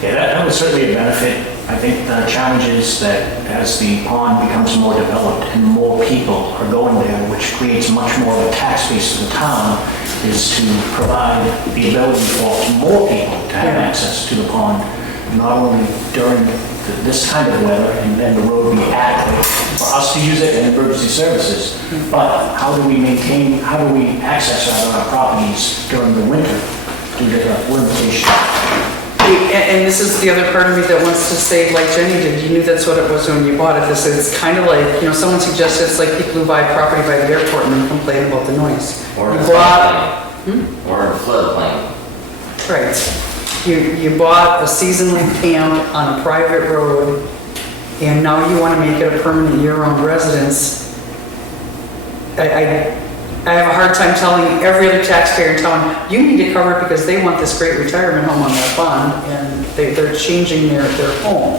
Yeah, that was certainly a benefit. I think the challenge is that as the pond becomes more developed and more people are going there, which creates much more of a tax base for the town, is to provide the ability for more people to have access to the pond, not only during this kind of weather and then the road be adequate for us to use it and emergency services, but how do we access our properties during the winter due to the limitation? And this is the other part of me that wants to say, like Jenny did, you knew that's what it was when you bought it. It's kind of like, someone suggested it's like people who buy property by the airport and then complain about the noise. Or You in bought- Or in floodplain. Right. You bought a seasonally camp on a private road, and now you want to make it a permanent year-round residence. I have a hard time telling every other taxpayer in town, you need to cover it because they want this great retirement home on that bond, and they're changing their home.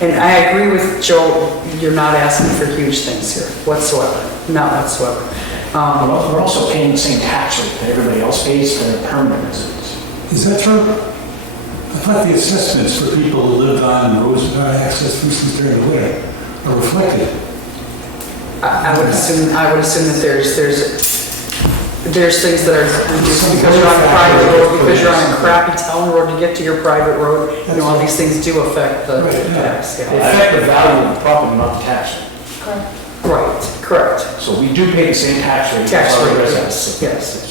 And I agree with Joe, you're not asking for huge things here whatsoever, not whatsoever. We're also paying the same tax rate that everybody else pays for their permanent residents. Is that true? I thought the assessments for people who live on roads without access, for instance, during the winter, are reflected. I would assume that there's there's things that are reduced because you're on a private road, because you're on a crappy town road to get to your private road. You know, all these things do affect the tax. They Yeah. affect the value of the property, not the tax rate. Right, correct. So we do pay the same tax rate. Tax as our rate, residents. yes.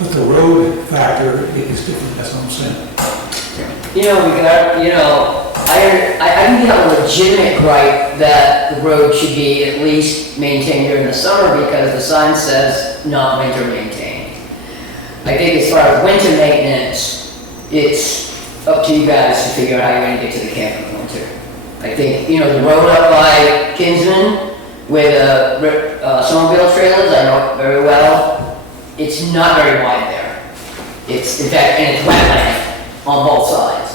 But the road factor is different, that's what I'm saying. We got, I think you have a legitimate gripe that the road should be at least maintained during the summer because the sign says not winter maintained. I think as far as winter maintenance, it's up to you guys to figure out how you're gonna get to the camp in the winter. I think, the road up by Kinsman with snowmobile trailers, I know it very well. It's not very wide there. It's, in fact, and it's wetland on both sides.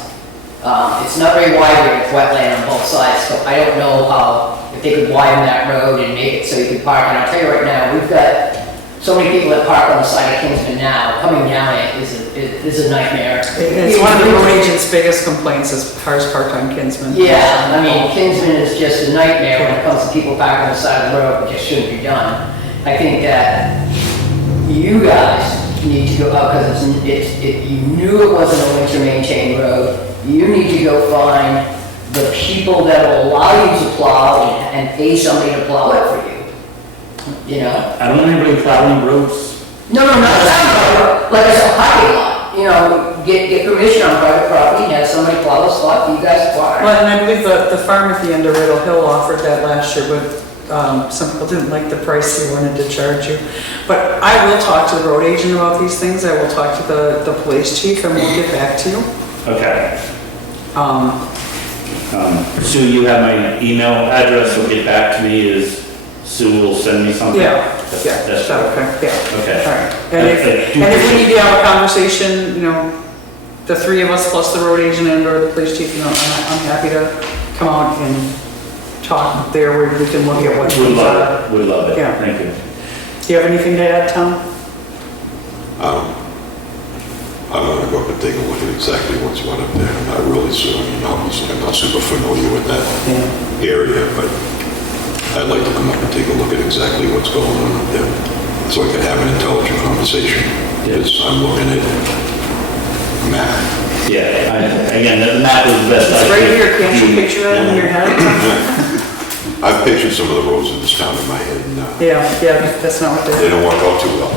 It's not very wide there, it's wetland on both sides, so I don't know how, if they could widen that road and make it so you could park. And I'll tell you right now, we've got so many people that park on the side of Kingston now, coming down it is a nightmare. It's one of the road agent's biggest complaints is cars parked on Kinsman. Yeah, I mean, Kingsman is just a nightmare when it comes to people parking on the side of the road, which just shouldn't be done. I think that you guys need to go out, because you knew it wasn't a winter maintained road. You need to go find the people that will allow you to plow and pay somebody to plow it for you. I don't want anybody plowing roads. No, not that road, like it's a parking lot. Get permission on private property and have somebody plow the spot for you guys to plow. Well, and I believe the farm at the end of Riddle Hill offered that last year, but some people didn't like the price they wanted to charge you. But I will talk to the road agent about these things. I will talk to the police chief and we'll get back to you. Okay. Sue, you have my email address, so get back to me, Sue will send me something? That's okay, yeah. Okay. All right. And if we need to have a conversation, the three of us plus the road agent and or the police chief, I'm happy to come out and talk there where we can look at what Would things love are. it, would love it, Yeah. thank you. Do you have anything to add, Tom? I'm gonna go up and take a look at exactly what's what up there. I'm not really sure, obviously, I'm not super familiar with that area, but I'd like to come up and take a look at exactly what's going on up there, so I can have an intelligent conversation, because I'm looking at a map. Yeah, again, the map was the best. It's right here, can't you picture it in your head? I've pictured some of the roads in this town in my head, and Yeah, that's not what they they're. don't work out too well.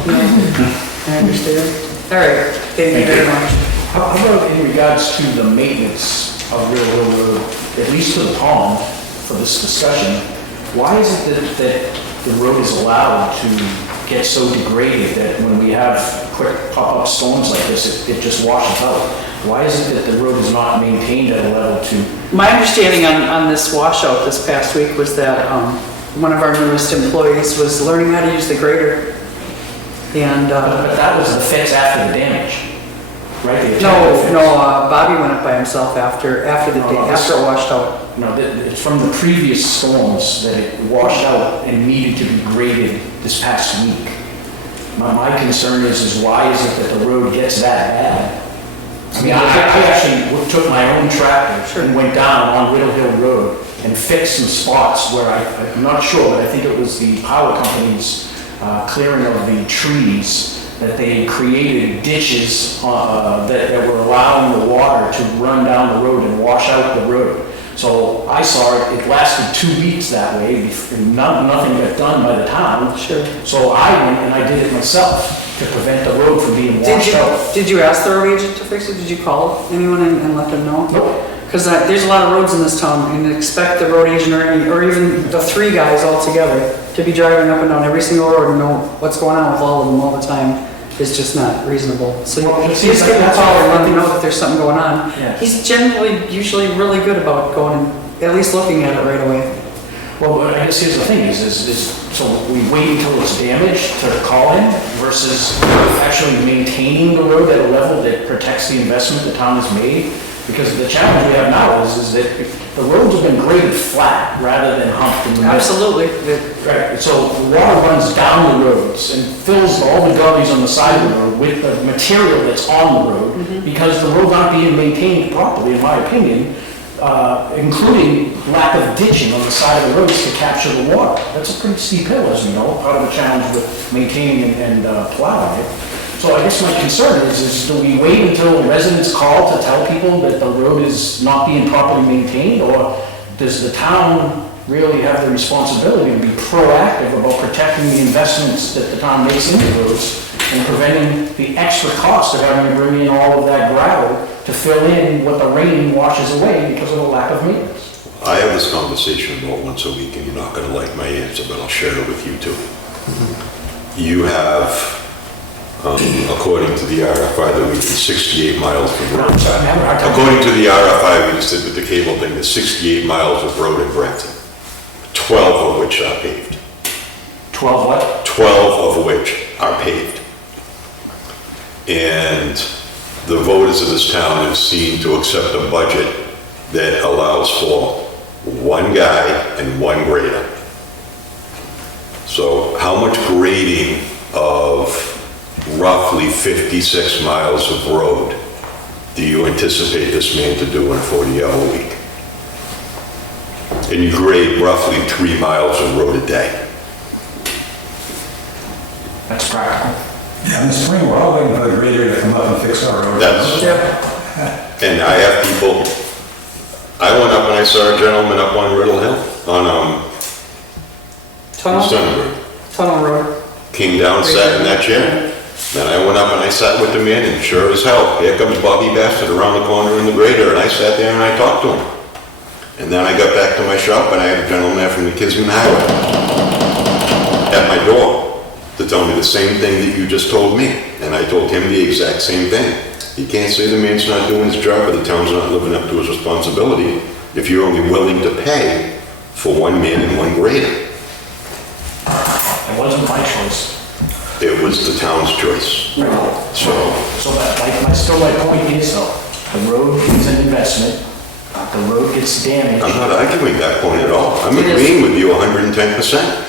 I understand. All right, thank you very much. How about in regards to the maintenance of Real Hill Road, at least to the pond, for this discussion, why is it that the road is allowed to get so degraded that when we have quick pop-up storms like this, it just washes out? Why is it that the road is not maintained at a level to? My understanding on this washout this past week was that one of our newest employees was learning how to use the grader. And But that was the fix after the damage, right? The no, fix. Bobby went up by himself after it washed out. No, it's from the previous storms that it washed out and needed to be graded this past week. My concern is why is it that the road gets that bad? I mean, I actually took my own tractor and went down on Riddle Hill Road and fixed some spots where I'm not sure, but I think it was the power company's clearing of the trees, that they created ditches that were allowing the water to run down the road and wash out the road. So I saw it lasted 2 weeks that way, and nothing got done by the town. Sure. So I went and I did it myself to prevent the road from being washed out. Did you ask the road agent to fix it? Did you call anyone and let them know? Nope. Because there's a lot of roads in this town, and expect the road agent or even the three guys all together to be driving up and down every single road and know what's going on with all of them all the time is just not reasonable. So you just give him a call and let them know that there's something going on. Yeah. He's usually really good about going and at least looking at it right away. Well, I guess here's the thing is so we wait until it's damaged to call in versus actually maintaining the road at a level that protects the investment the town has made. Because the challenge we have now is that the roads have been graded flat rather than humped in the middle. Absolutely. Right, so the water runs down the roads and fills all the gullies on the side of the road with the material that's on the road. Because the roads aren't being maintained properly, in my opinion, including lack of ditching on the side of the roads to capture the water. That's a pretty steep hill, as you know, part of the challenge with maintaining and plowing it. So I guess my concern is do we wait until residents call to tell people that the road is not being properly maintained, or does the town really have the responsibility to be proactive about protecting the investments that the town makes in the roads and preventing the extra cost of having to bring in all of that gravel to fill in what the rain washes away because of the lack of maintenance? I have this conversation about once a week, and you're not gonna like my answer, but I'll share it with you too. You have, according to the RFI that we did, 68 miles of road. According to the RFI we just did with the cable thing, there's 68 miles of road in Grafton, 12 of which are paved. 12 what? 12 of which are paved. And the voters of this town have seen to accept a budget that allows for one guy and one grader. So how much grading of roughly 56 miles of road do you anticipate this man to do in a 40-hour week? And you grade roughly 3 miles of road a day. That's practical. Yeah, in the spring, we're all waiting for the grader to come up and fix our road. That's, and I have people, I went up and I saw a gentleman up on Riddle Hill, on, Tunnel Road. Came down, sat in that chair. Then I went up and I sat with the man, and sure as hell, here comes Bobby Bassett around the corner in the grader, and I sat there and I talked to him. And then I got back to my shop and I had a gentleman there from the Kisman Highway at my door to tell me the same thing that you just told me. And I told him the exact same thing. You can't say the man's not doing his job or the town's not living up to his responsibility if you're only willing to pay for one man and one grader. It wasn't my choice. It was the town's choice. So still my point is though, the road is an investment, the road gets damaged. I'm not arguing that point at all. I'm agreeing with you 110%.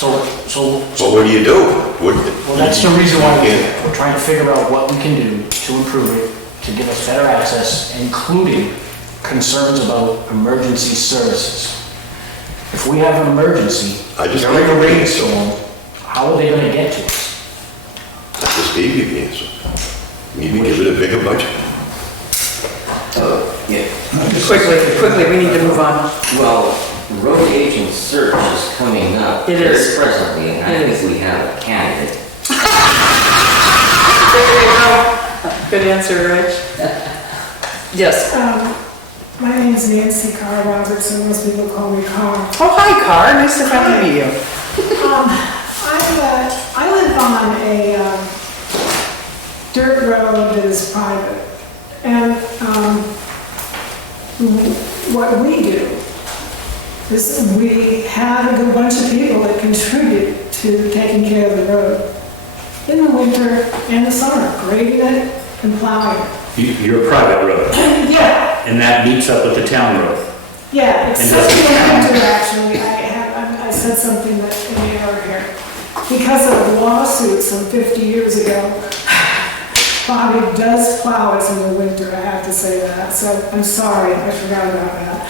But what do you do? Well, that's the reason why we're trying to figure out what we can do to improve it, to give us better access, including concerns about emergency services. If we have an emergency, during a rainstorm, how are they gonna get to us? I just gave you the answer. You need to give it a bigger budget. Yeah. Quickly, we need to move on. Well, road agent search is coming up. It is. Very presently, and I think we have a candidate. There you go. Good answer, Rich. Yes. My name is Nancy Carr Robertson. Most people call me Carr. Oh, hi, Carr. Nice to finally meet you. I live on a dirt road that is private. And what we do is we have a good bunch of people that contribute to taking care of the road in the winter and the summer, grading it and plowing it. You're a private road. Yeah. And that meets up with the town road. Yeah, it's And something does the I town- do actually. I said something that in the error here. Because of lawsuits some 50 years ago, Bobby does plow us in the winter, I have to say that. So I'm sorry, I forgot about that.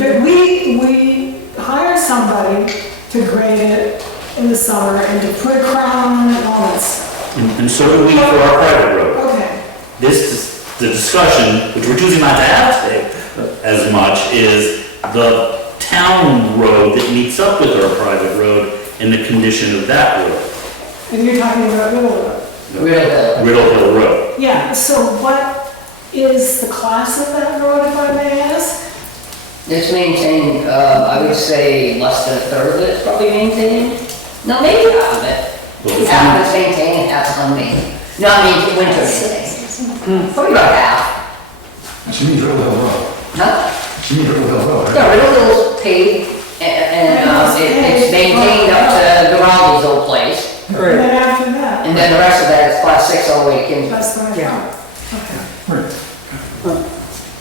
But we hire somebody to grade it in the summer and to put a crown on it and all that stuff. And so do we for our private road. Okay. The discussion, which we're choosing not to have today as much, is the town road that meets up with our private road and the condition of that road. And you're talking about Riddle Road. Riddle Hill Road. Yeah, so what is the class of that road, if I may ask? It's maintained, I would say less than a third of it's probably maintained. No, maybe half of it. Half of it's maintained, half is unmaintained. No, I mean, winter maintained. Probably about half. She means Riddle Hill Road. Huh? She means Riddle Hill Road, right? No, Riddle Hill's paved, and it's maintained up to Duraldi's old place. And then after that? And then the rest of that is class 6 all the way to Kingston. That's what I thought. Okay.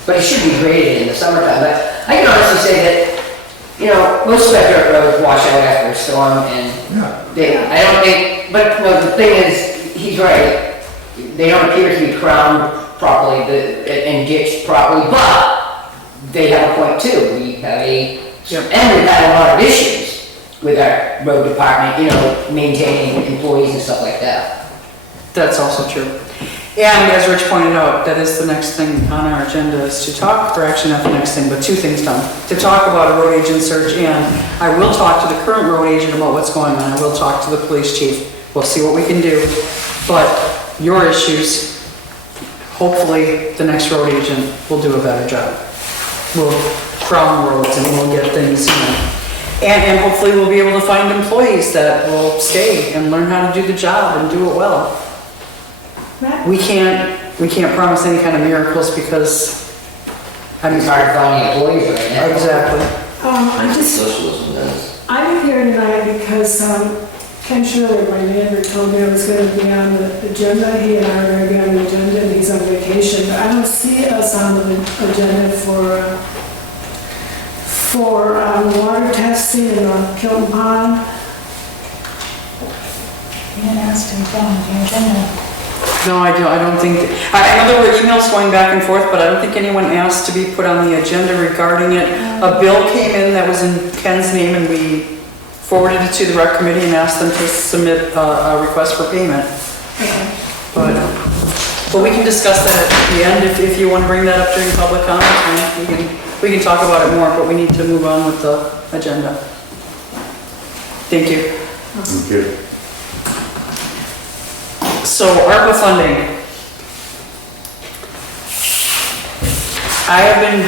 But it should be graded in the summertime. But I can honestly say that, you know, most of that dirt roads wash out after a storm, and I don't think, but no, the thing is, he's right. They don't appear to be crowned properly and ditched properly, but they have a point too. We have Yep. and we've had a lot of issues with our road department, you know, maintaining employees and stuff like that. That's also true. And as Rich pointed out, that is the next thing on our agenda is to talk, or actually not the next thing, but two things, Tom. To talk about a road agent search, and I will talk to the current road agent about what's going on. I will talk to the police chief. We'll see what we can do. But your issues, hopefully the next road agent will do a better job. We'll crown roads and we'll get things, you know. And hopefully we'll be able to find employees that will stay and learn how to do the job and do it well. We can't promise any kind of miracles because, I mean, It's hard to find employees right now. exactly. Socialism does. I'm here tonight because Ken Shirley, my neighbor, told me I was going to be on the agenda. He and I are going to be on the agenda, and he's on vacation. But I don't see us on the agenda for water testing in Kilton Pond. You didn't ask to be put on the agenda. No, I don't think, I know there were emails going back and forth, but I don't think anyone asked to be put on the agenda regarding it. A bill came in that was in Ken's name and we forwarded it to the rec committee and asked them to submit a request for payment. But we can discuss that at the end if you want to bring that up during public comment. We can talk about it more, but we need to move on with the agenda. Thank you. Thank you. So ARPA funding. I have been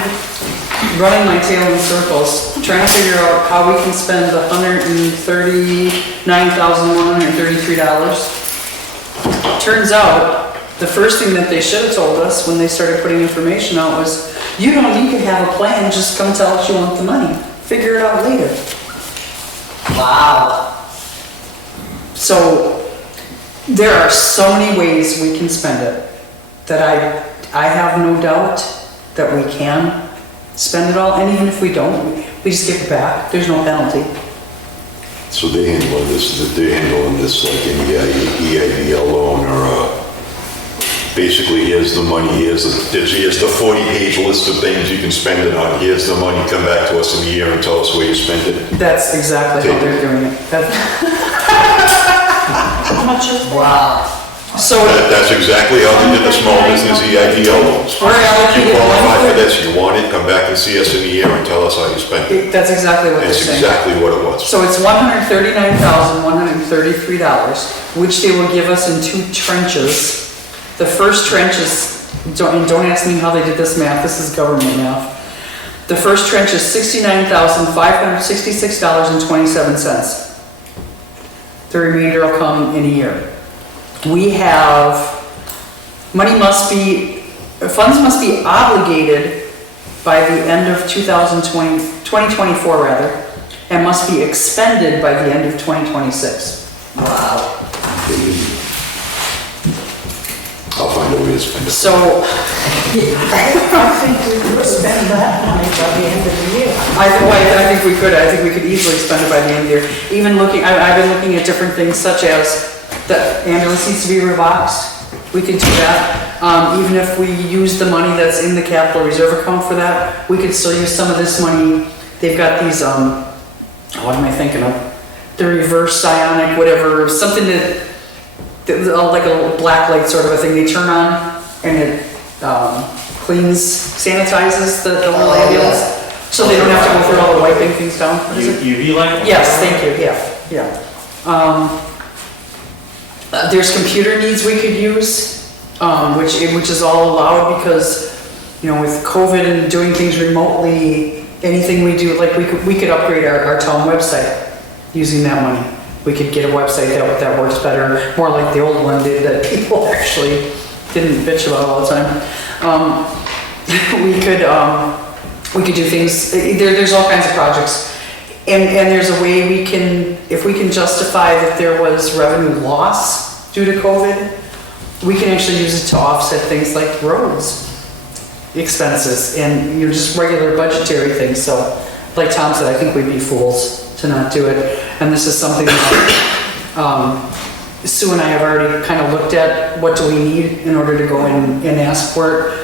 running my tail in circles, trying to figure out how we can spend the $139,133. Turns out, the first thing that they should have told us when they started putting information out was, you don't need to have a plan, just come tell us you want the money. Figure it out later. Wow. So, there are so many ways we can spend it that I have no doubt that we can spend it all, and even if we don't, we just give it back. There's no penalty. So they're handling this like an EIDL loan or basically here's the money, here's the 40-page list of things you can spend it on, here's the money, come back to us in a year and tell us where you spent it. That's exactly how they're doing it. How much is that? Wow. So That's exactly how they did the small business EIDL loans. we're allocated You qualify for this, you want it, come back and see us in a year and tell us how you spent it. That's exactly what they're That's saying. exactly what it was. So it's $139,133, which they will give us in 2 trenches. The first trench is, don't ask me how they did this math, this is government math. The first trench is $69,566.27. The remainder will come in a year. We have, funds must be obligated by the end of 2024 rather, and must be expended by the end of 2026. Wow. I'll find a way to spend it. So, I think we could spend that money by the end of the year. I think we could. I think we could easily spend it by the end of the year. Even looking, I've been looking at different things such as the ambulance needs to be revoxed. We could do that. Even if we use the money that's in the capital reserve account for that, we could still use some of this money. They've got these, what am I thinking of? The reverse psionic, whatever, something that like a black light sort of a thing they turn on and it cleans, sanitizes the little ambulance. So they don't have to go through all the wiping things down. What is it? UV light? Yes, thank you, yeah. There's computer needs we could use, which is all allowed because, you know, with COVID and doing things remotely, anything we do, like we could upgrade our town website using that money. We could get a website that works better, more like the old one did that people actually didn't bitch about all the time. We could do things, there's all kinds of projects. And there's a way we can, if we can justify that there was revenue loss due to COVID, we can actually use it to offset things like roads expenses and, you know, just regular budgetary things. So like Tom said, I think we'd be fools to not do it. And this is something that Sue and I have already kind of looked at. What do we need in order to go in and ask for it?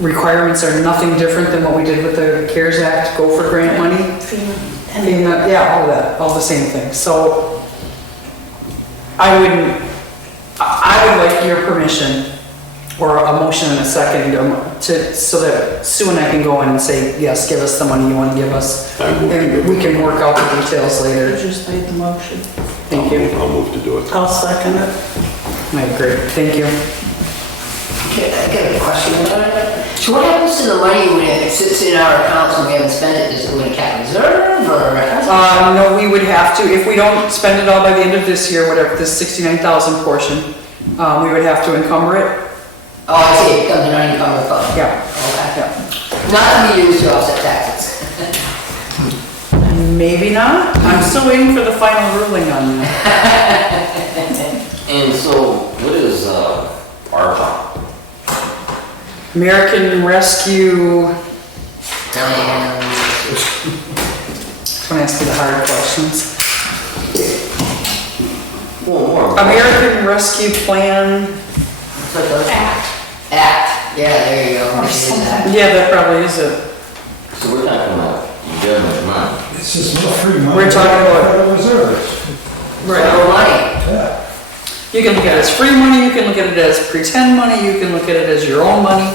requirements are nothing different than what we did with the CARES Act, go for grant money. FEMA, yeah, all that, all the same thing. So I would like your permission or a motion and a second so that Sue and I can go in and say, yes, give us the money you want to give us. And we can work out the details later. I just made the motion. Thank you. I'll move to do it. I'll second it. All right, great, thank you. Okay, I got a question about it. So what happens to the money when it sits in our accounts and we haven't spent it? Does it go in cap reserve or? No, we would have to, if we don't spend it all by the end of this year, whatever, this 69,000 portion, we would have to encumber it. Oh, I see, it comes in unencumbered fund. Yeah. Okay. Not to be used to offset taxes. Maybe not. I'm still waiting for the final ruling on that. And so, what is, ARPA? American Rescue, don't ask me the hard questions. Well, more. American Rescue Plan, Act, yeah, there you go. yeah, that probably is it. So we're talking about government money. It's just more free money. We're talking about- Federal reserves. Federal money. Yeah. You can look at it as free money, you can look at it as pretend money, you can look at it as your own money.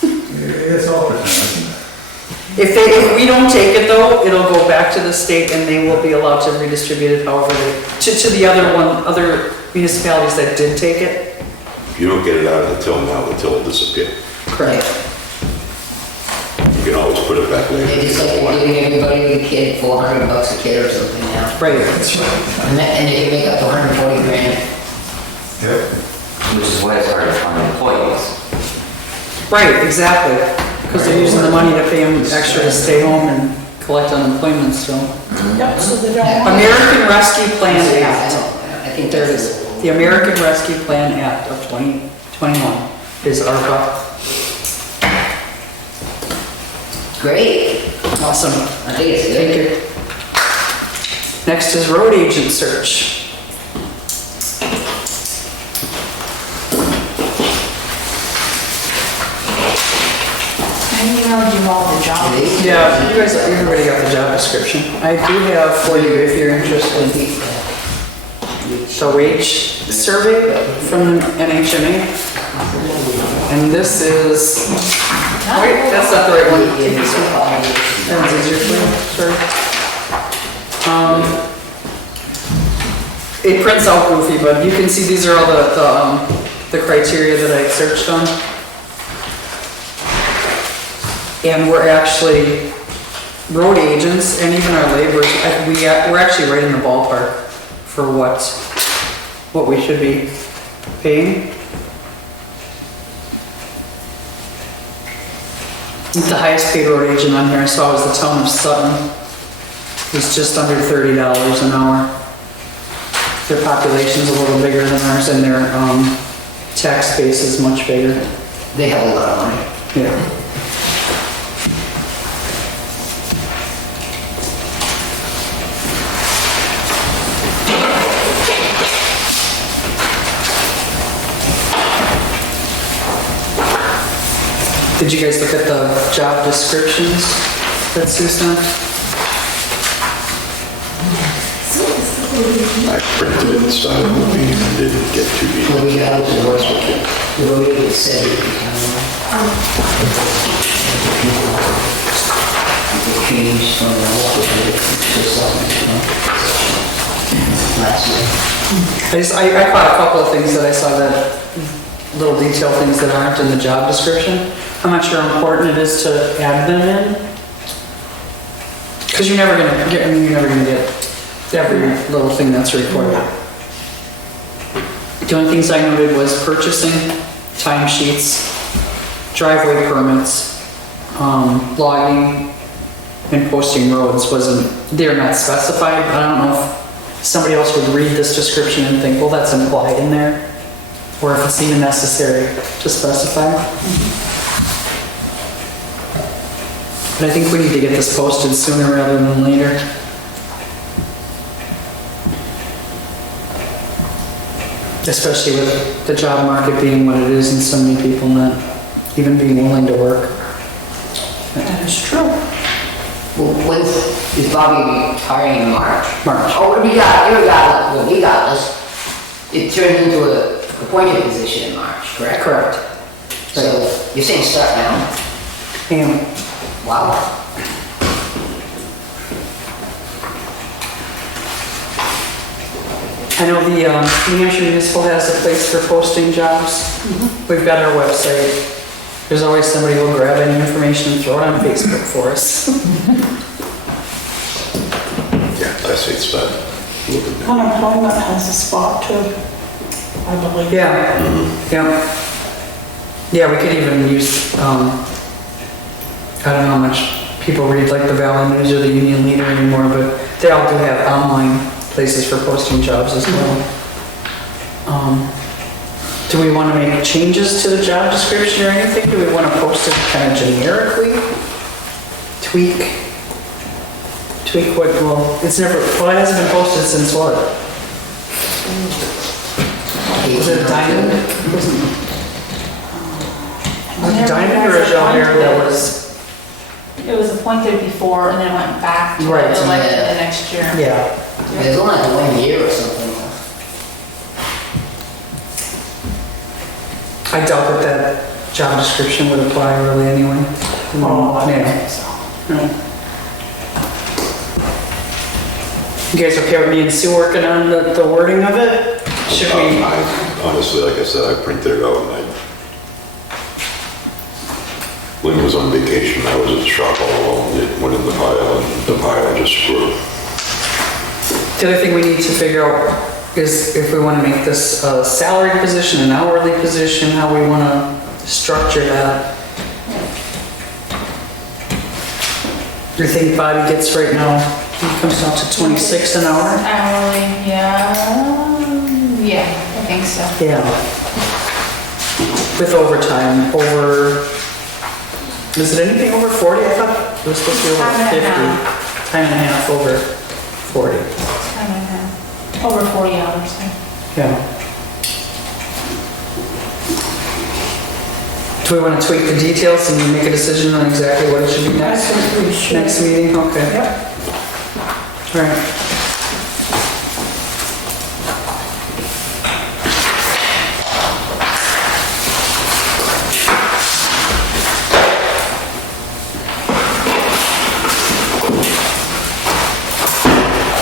It's all pretend, isn't it? If we don't take it though, it'll go back to the state and they will be allowed to redistribute it however to the other municipalities that did take it. If you don't get it out of the till now, the till will disappear. Correct. You can always put it back later. They just like giving everybody with a kid $400 a kid or something now. Right. And they can make up to 140 grand. Yep. Which is why it's hard to find employees. Right, exactly. Because they're using the money to pay them extra to stay home and collect unemployment still. Yep, so they don't want. American Rescue Plan Act. I think There it is. The American Rescue Plan Act of 2021 is ARPA. Great. Awesome. I think it's good. Thank you. Next is road agent search. I emailed you all the job. Yeah, you guys, everybody got the job description. I do have for you, if you're interested, the wage survey from NHMA. And this is, wait, that's not the right one. Take this one. That's easier for you, sorry. It prints out goofy, but you can see these are all the criteria that I searched on. And we're actually road agents and even our laborers, we're actually right in the ballpark for what we should be paying. The highest paid road agent on here I saw was the town of Sutton. It's just under $30 an hour. Their population's a little bigger than ours and their tax base is much bigger. They have a lot of money. Yeah. Did you guys look at the job descriptions that Sue sent? I printed it and started moving and didn't get to Well, the. we got out the work. The road agent said it would change from the water to something, last year. I caught a couple of things that I saw that, little detail things that aren't in the job description. I'm not sure how important it is to add them in. Because you're never gonna get every little thing that's required. The only things I noted was purchasing, timesheets, driveway permits, logging, and posting roads they're not specified. I don't know if somebody else would read this description and think, well, that's implied in there, or if it's even necessary to specify. But I think we need to get this posted sooner rather than later. Especially with the job market being what it is and so many people not even being willing to work. That is true. Well, when's, is Bobby retiring in March? March. Oh, regardless, it turns into a appointed position in March, correct? Correct. So you're saying start now? And Wow. I know the New Hampshire Municipal has a place for posting jobs. We've got our website. There's always somebody who will grab any information and throw it on Facebook for us. Yeah, that's it, start looking at. Unemployment has a spot too, I believe. Yeah, yeah. Yeah, we could even use, I don't know how much people read like the Valley News or the Union Leader anymore, but they all do have online places for posting jobs as well. Do we want to make changes to the job description or anything? Do we want to post it kind of generically? Tweak what, well, it hasn't been posted since what? Was it a diamond? Was it a diamond or a job there that was? It was appointed before and then went back to Right. elected the next year. Yeah. It's only like 1 year or something. I doubt that job description would apply really anyway. Oh, I Yeah. don't think so. Right. You guys okay with me and Sue working on the wording of it? Should we? Honestly, like I said, I printed it out and Lynn was on vacation, I was at the shop all alone, it went in the pile and the pile just grew. The other thing we need to figure out is if we want to make this a salary position, an hourly position, how we want to structure that. You think Bobby gets right now, he comes out to 26 an hour? Hourly, yeah, I think so. Yeah. With overtime, is it anything over 40? I thought it was supposed to be over 50. Time and a half over 40. Time and a half. Over 40 hours. Yeah. Do we want to tweak the details and make a decision on exactly what it should be next? I think we should. Next meeting, okay. Yep. All right.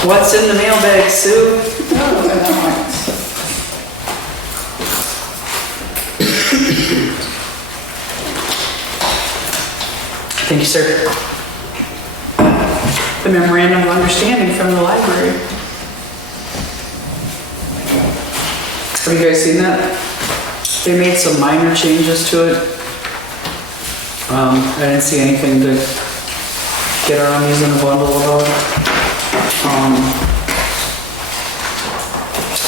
What's in the mailbag, Sue? Thank you, sir. The memorandum of understanding from the library. Have you guys seen that? They made some minor changes to it. I didn't see anything to get our armies in a bundle about.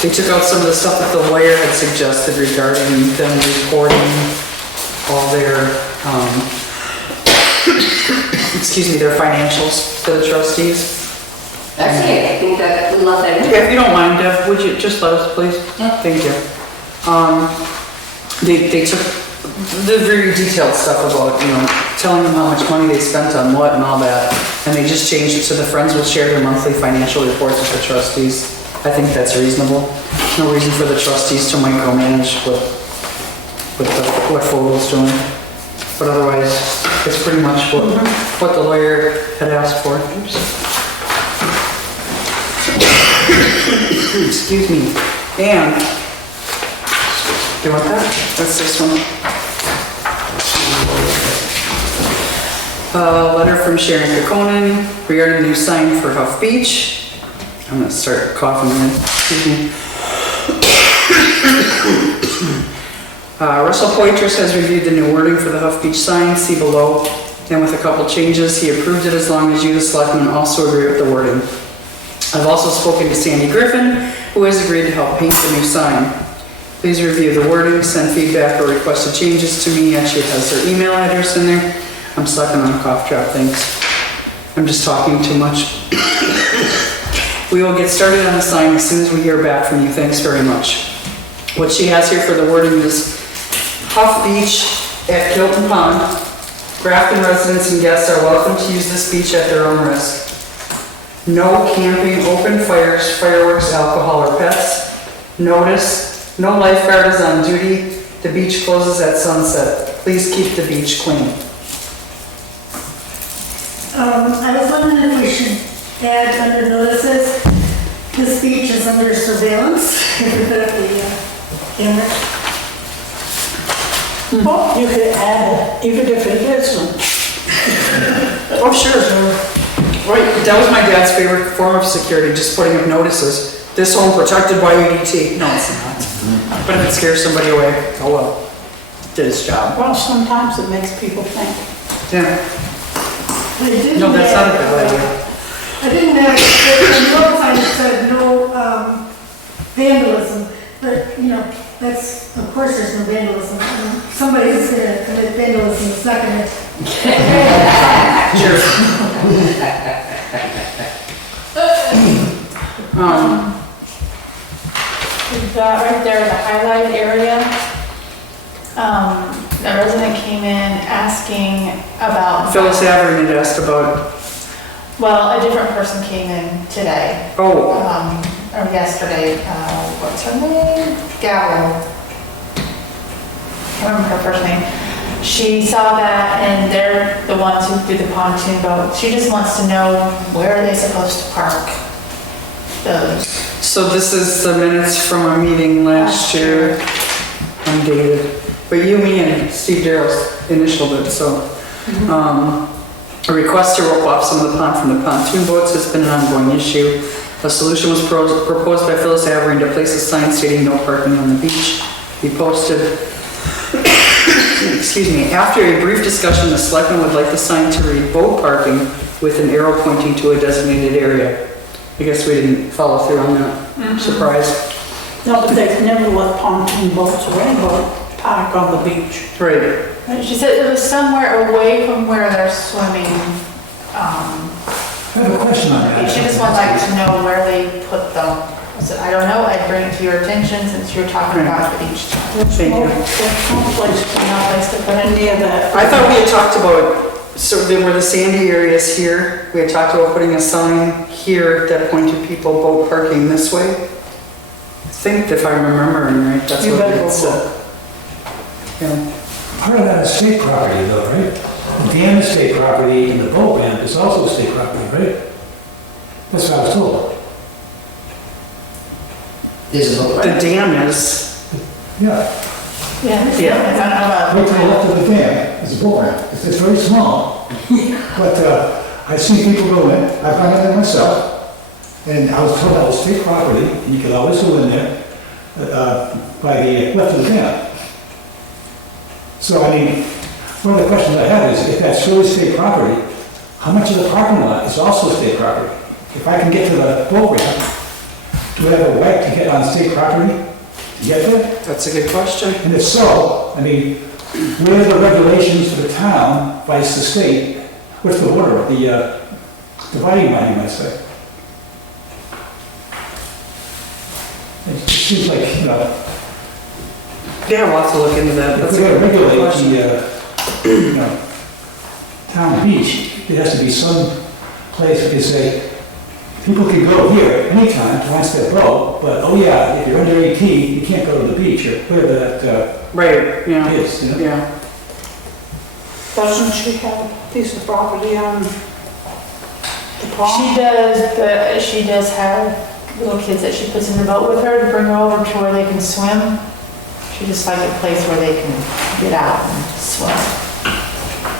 They took out some of the stuff that the lawyer had suggested regarding them reporting all their, their financials to the trustees. Actually, I think that we left that in. Yeah, if you don't mind, Deb, would you just let us, please? Yeah. Thank you. They took the very detailed stuff about, telling them how much money they spent on what and all that, and they just changed it so the friends will share their monthly financial reports with the trustees. I think that's reasonable. No reason for the trustees to micromanage what Fogel's doing. But otherwise, it's pretty much what the lawyer had asked for. Oops. Excuse me. And, do you want that? That's this one. Letter from Sharon Kekkonen regarding the new sign for Huff Beach. I'm gonna start coughing again. Excuse me. Russell Poitras has reviewed the new wording for the Huff Beach sign, see below, and with a couple changes, he approved it as long as you, the selectmen, also agree with the wording. I've also spoken to Sandy Griffin, who has agreed to help paint the new sign. Please review the wording, send feedback or requested changes to me. Actually, it has their email address in there. I'm sucking on a cough drop, thanks. I'm just talking too much. We will get started on the sign as soon as we hear back from you. Thanks very much. What she has here for the wording is Huff Beach at Kilton Pond. Grafton residents and guests are welcome to use this beach at their own risk. No camping, open fires, fireworks, alcohol, or pets. Notice, no lifeguard is on duty. The beach closes at sunset. Please keep the beach clean. I was wondering if we should add under notices, this beach is under surveillance. Camera. Well, you could add, even if it isn't. Oh, sure. Right, that was my dad's favorite form of security, just putting up notices. This home protected by ADT. No, it's not. But if it scares somebody away, oh well. Did its job. Well, sometimes it makes people think. Yeah. I didn't No, that's not a add, good idea. I didn't add, the notice I said no vandalism, but, you know, that's, of course there's no vandalism. Somebody's gonna commit vandalism the second it. We've got right there the highlighted area. A resident came in asking about. Phyllis Avery had asked about. Well, a different person came in today. Oh. Or yesterday, what's her name? Gallo. I don't remember her first name. She saw that and they're the ones who do the pontoon boat. She just wants to know where are they supposed to park those. So this is the minutes from our meeting last year, undated. But you, me, and Steve Darrow's initialed it, so. A request to rope off some of the pond from the pontoon boats has been an ongoing issue. A solution was proposed by Phyllis Avery to place a sign stating no parking on the beach. Be posted. Excuse me. After a brief discussion, the selectmen would like the sign to read boat parking with an arrow pointing to a designated area. I guess we didn't follow through on that. Surprise. No, but they've never let pontoon boats or any boat park on the beach. Right. She said it was somewhere away from where they're swimming. I have a question on that. She just would like to know where they put them. I said, I don't know, I'd bring it to your attention since you're talking about the beach. Thank you. There's no place to put any of that. I thought we had talked about, so there were the sandy areas here. We had talked about putting a sign here that pointed people boat parking this way. I think if I'm remembering right, that's what we had said. Yeah. Part of that is state property though, right? The dam is state property and the boat ramp is also state property, right? That's what I was told. The dam is. Yeah. Yeah. Right to the left of the dam is a boat ramp. It's very small. But I've seen people go in, I've gone in there myself, and I was told that was state property, and you could always go in there by the left of the dam. So, I mean, one of the questions I have is, if that's really state property, how much of the parking lot is also state property? If I can get to the boat ramp, do I have a right to get on state property to get there? That's a good question. And if so, I mean, where are the regulations for the town vice the state? What's the border, the dividing line, you might say? It seems like, you know, Yeah, we'll have to look into that. if That's we're a gonna good regulate question. the, you know, town beach, there has to be some place where you say, people can go here anytime to watch their boat, but, oh yeah, if you're under 18, you can't go to the beach, or wherever that Right, yeah. is, you know? Yeah. Doesn't she have a piece of property on the pond? She does, but she does have little kids that she puts in the boat with her to bring her over to where they can swim. She just like a place where they can get out and swim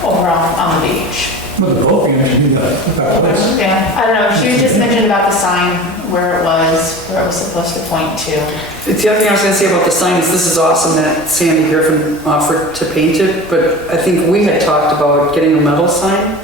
over on the beach. Well, the boat, you actually do that place. Yeah, I don't know, she just mentioned about the sign, where it was supposed to point to. The other thing I was gonna say about the sign is this is awesome that Sandy Griffin offered to paint it, but I think we had talked about getting a metal sign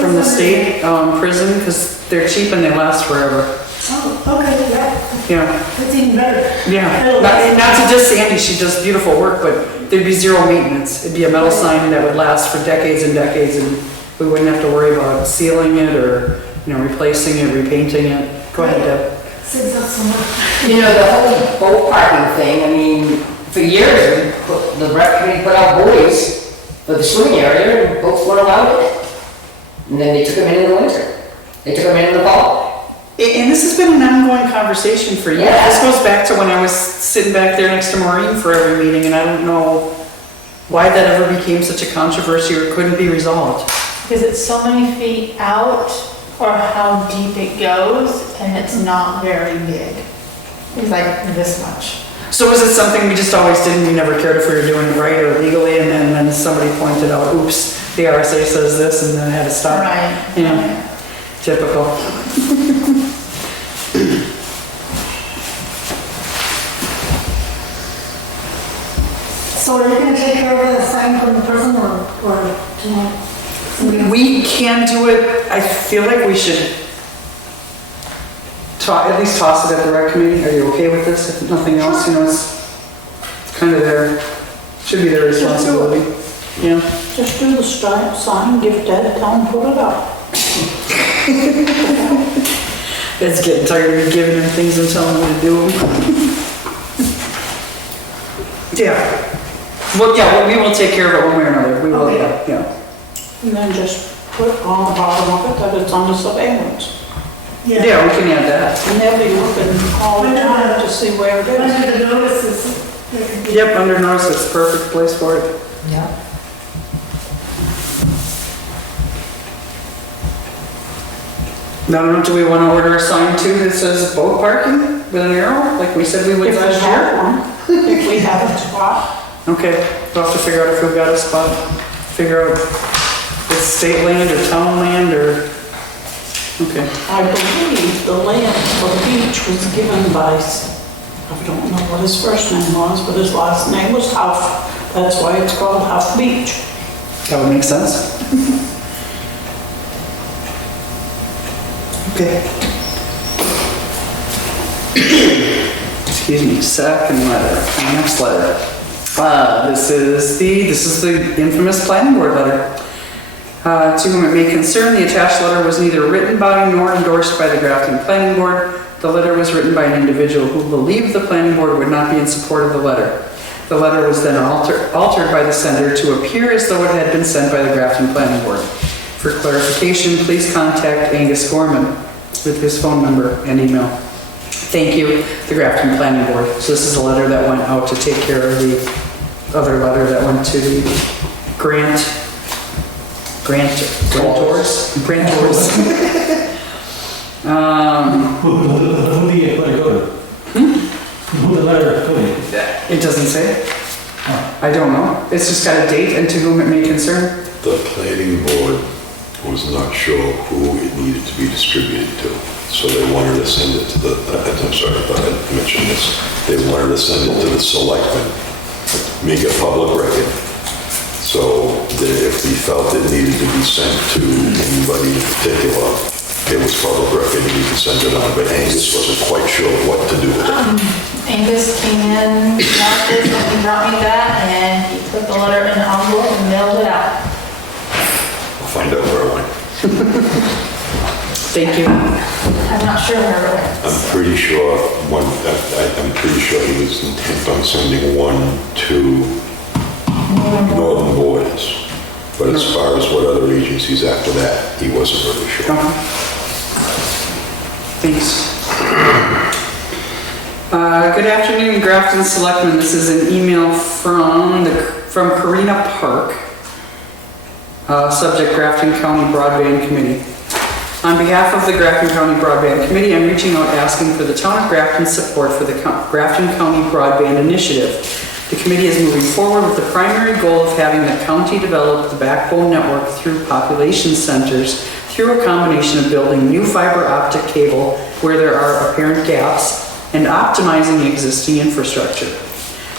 from the state prison, because they're cheap and they last forever. Oh, okay, yeah, Yeah, that's even better. yeah. Not to just Sandy, she does beautiful work, but there'd be zero maintenance. It'd be a metal sign that would last for decades and decades, and we wouldn't have to worry about sealing it or, you know, replacing it, repainting it. Go ahead, Deb. Saves us so much. You know, the whole boat parking thing, I mean, For years, the rec committee put out buoys for the swimming area and boats weren't allowed in it. And then they took them in the winter. They took them in the fall. And this has been an ongoing conversation for years. Yeah. This goes back to when I was sitting back there next to Maureen for every meeting, and I don't know why that ever became such a controversy or couldn't be resolved. Because it's so many feet out, or how deep it goes, and it's not very big. It's like this much. So is it something we just always did and we never cared if we were doing it right or legally, and then somebody pointed out, oops, the RSA says this, and then it had to stop? Right. Yeah, typical. So are you gonna take care of the sign from the prison or tonight? We can do it, I feel like we should at least toss it at the rec committee. Are you okay with this? If nothing else, you know, it's kind of their, should be their responsibility. Yeah. Just do the sign, give it Ted, tell him put it up. It's getting tired of giving him things and telling him to do them. Yeah. Well, yeah, we will take care of it one way or another. We will, yeah. And then just put on the bottom of it that it's under surveillance. Yeah, we can add that. And they'll be looking all the time to see where it is. Under the notices. Yep, under notice, it's a perfect place for it. Yeah. Now, do we want to order a sign too that says boat parking with an arrow, like we said we would If we last have year? one, if we have a spot. Okay, we'll have to figure out if we've got a spot, figure out if it's state land or town land or, okay. I believe the land for the beach was given by, I don't know what his first name was, but his last name was Huff. That's why it's called Huff Beach. That would make sense. Okay. Excuse me, second letter, next letter. This is the infamous planning board letter. To whom it may concern, the attached letter was neither written by nor endorsed by the Grafton Planning Board. The letter was written by an individual who believed the planning board would not be in support of the letter. The letter was then altered by the sender to appear as though it had been sent by the Grafton Planning Board. For clarification, please contact Angus Gorman with his phone number and email. Thank you, the Grafton Planning Board. So this is a letter that went out to take care of the other letter that went to the grantors. Who the letter go to? Who the letter go to? It doesn't say. I don't know. It's just got a date and to whom it may concern. The planning board was not sure who it needed to be distributed to. So they wanted to send it to the, I'm sorry, I thought I mentioned this. They wanted to send it to the selectmen, make it public record. So that if we felt it needed to be sent to anybody in particular, it was public record and we could send it on. But Angus wasn't quite sure what to do with it. Angus came in, marked it, and he brought me that, and he put the letter in an envelope and mailed it out. I'll find out where it went. Thank you. I'm not sure where it went. I'm pretty sure he was intent on sending one to Northern Borders. But as far as what other agencies after that, he wasn't really sure. Thanks. Good afternoon, Grafton Selectmen. This is an email from Karina Park. Subject Grafton County Broadband Committee. On behalf of the Grafton County Broadband Committee, I'm reaching out asking for the Town of Grafton's support for the Grafton County Broadband Initiative. The committee is moving forward with the primary goal of having the county develop the backbone network through population centers through a combination of building new fiber optic cable where there are apparent gaps and optimizing existing infrastructure.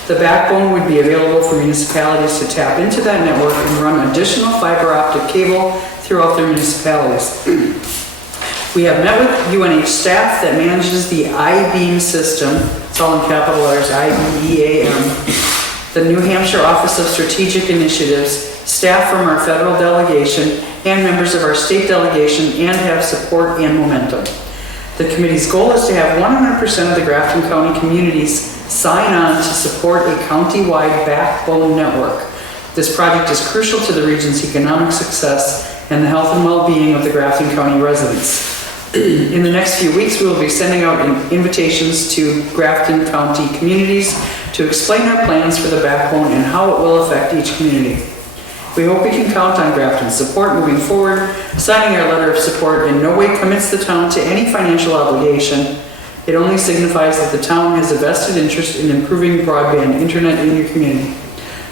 The backbone would be available for municipalities to tap into that network and run additional fiber optic cable throughout their municipalities. We have met with UNH staff that manages the I-beam system, it's all in capital letters, I-B-E-A-M, the New Hampshire Office of Strategic Initiatives, staff from our federal delegation, and members of our state delegation, and have support and momentum. The committee's goal is to have 100% of the Grafton County communities Sign on to support a county-wide backbone network. This project is crucial to the region's economic success and the health and well-being of the Grafton County residents. In the next few weeks, we will be sending out invitations to Grafton County communities to explain our plans for the backbone and how it will affect each community. We hope we can count on Grafton's support moving forward. Signing our letter of support in no way commits the town to any financial obligation. It only signifies that the town has a vested interest in improving broadband internet in your community.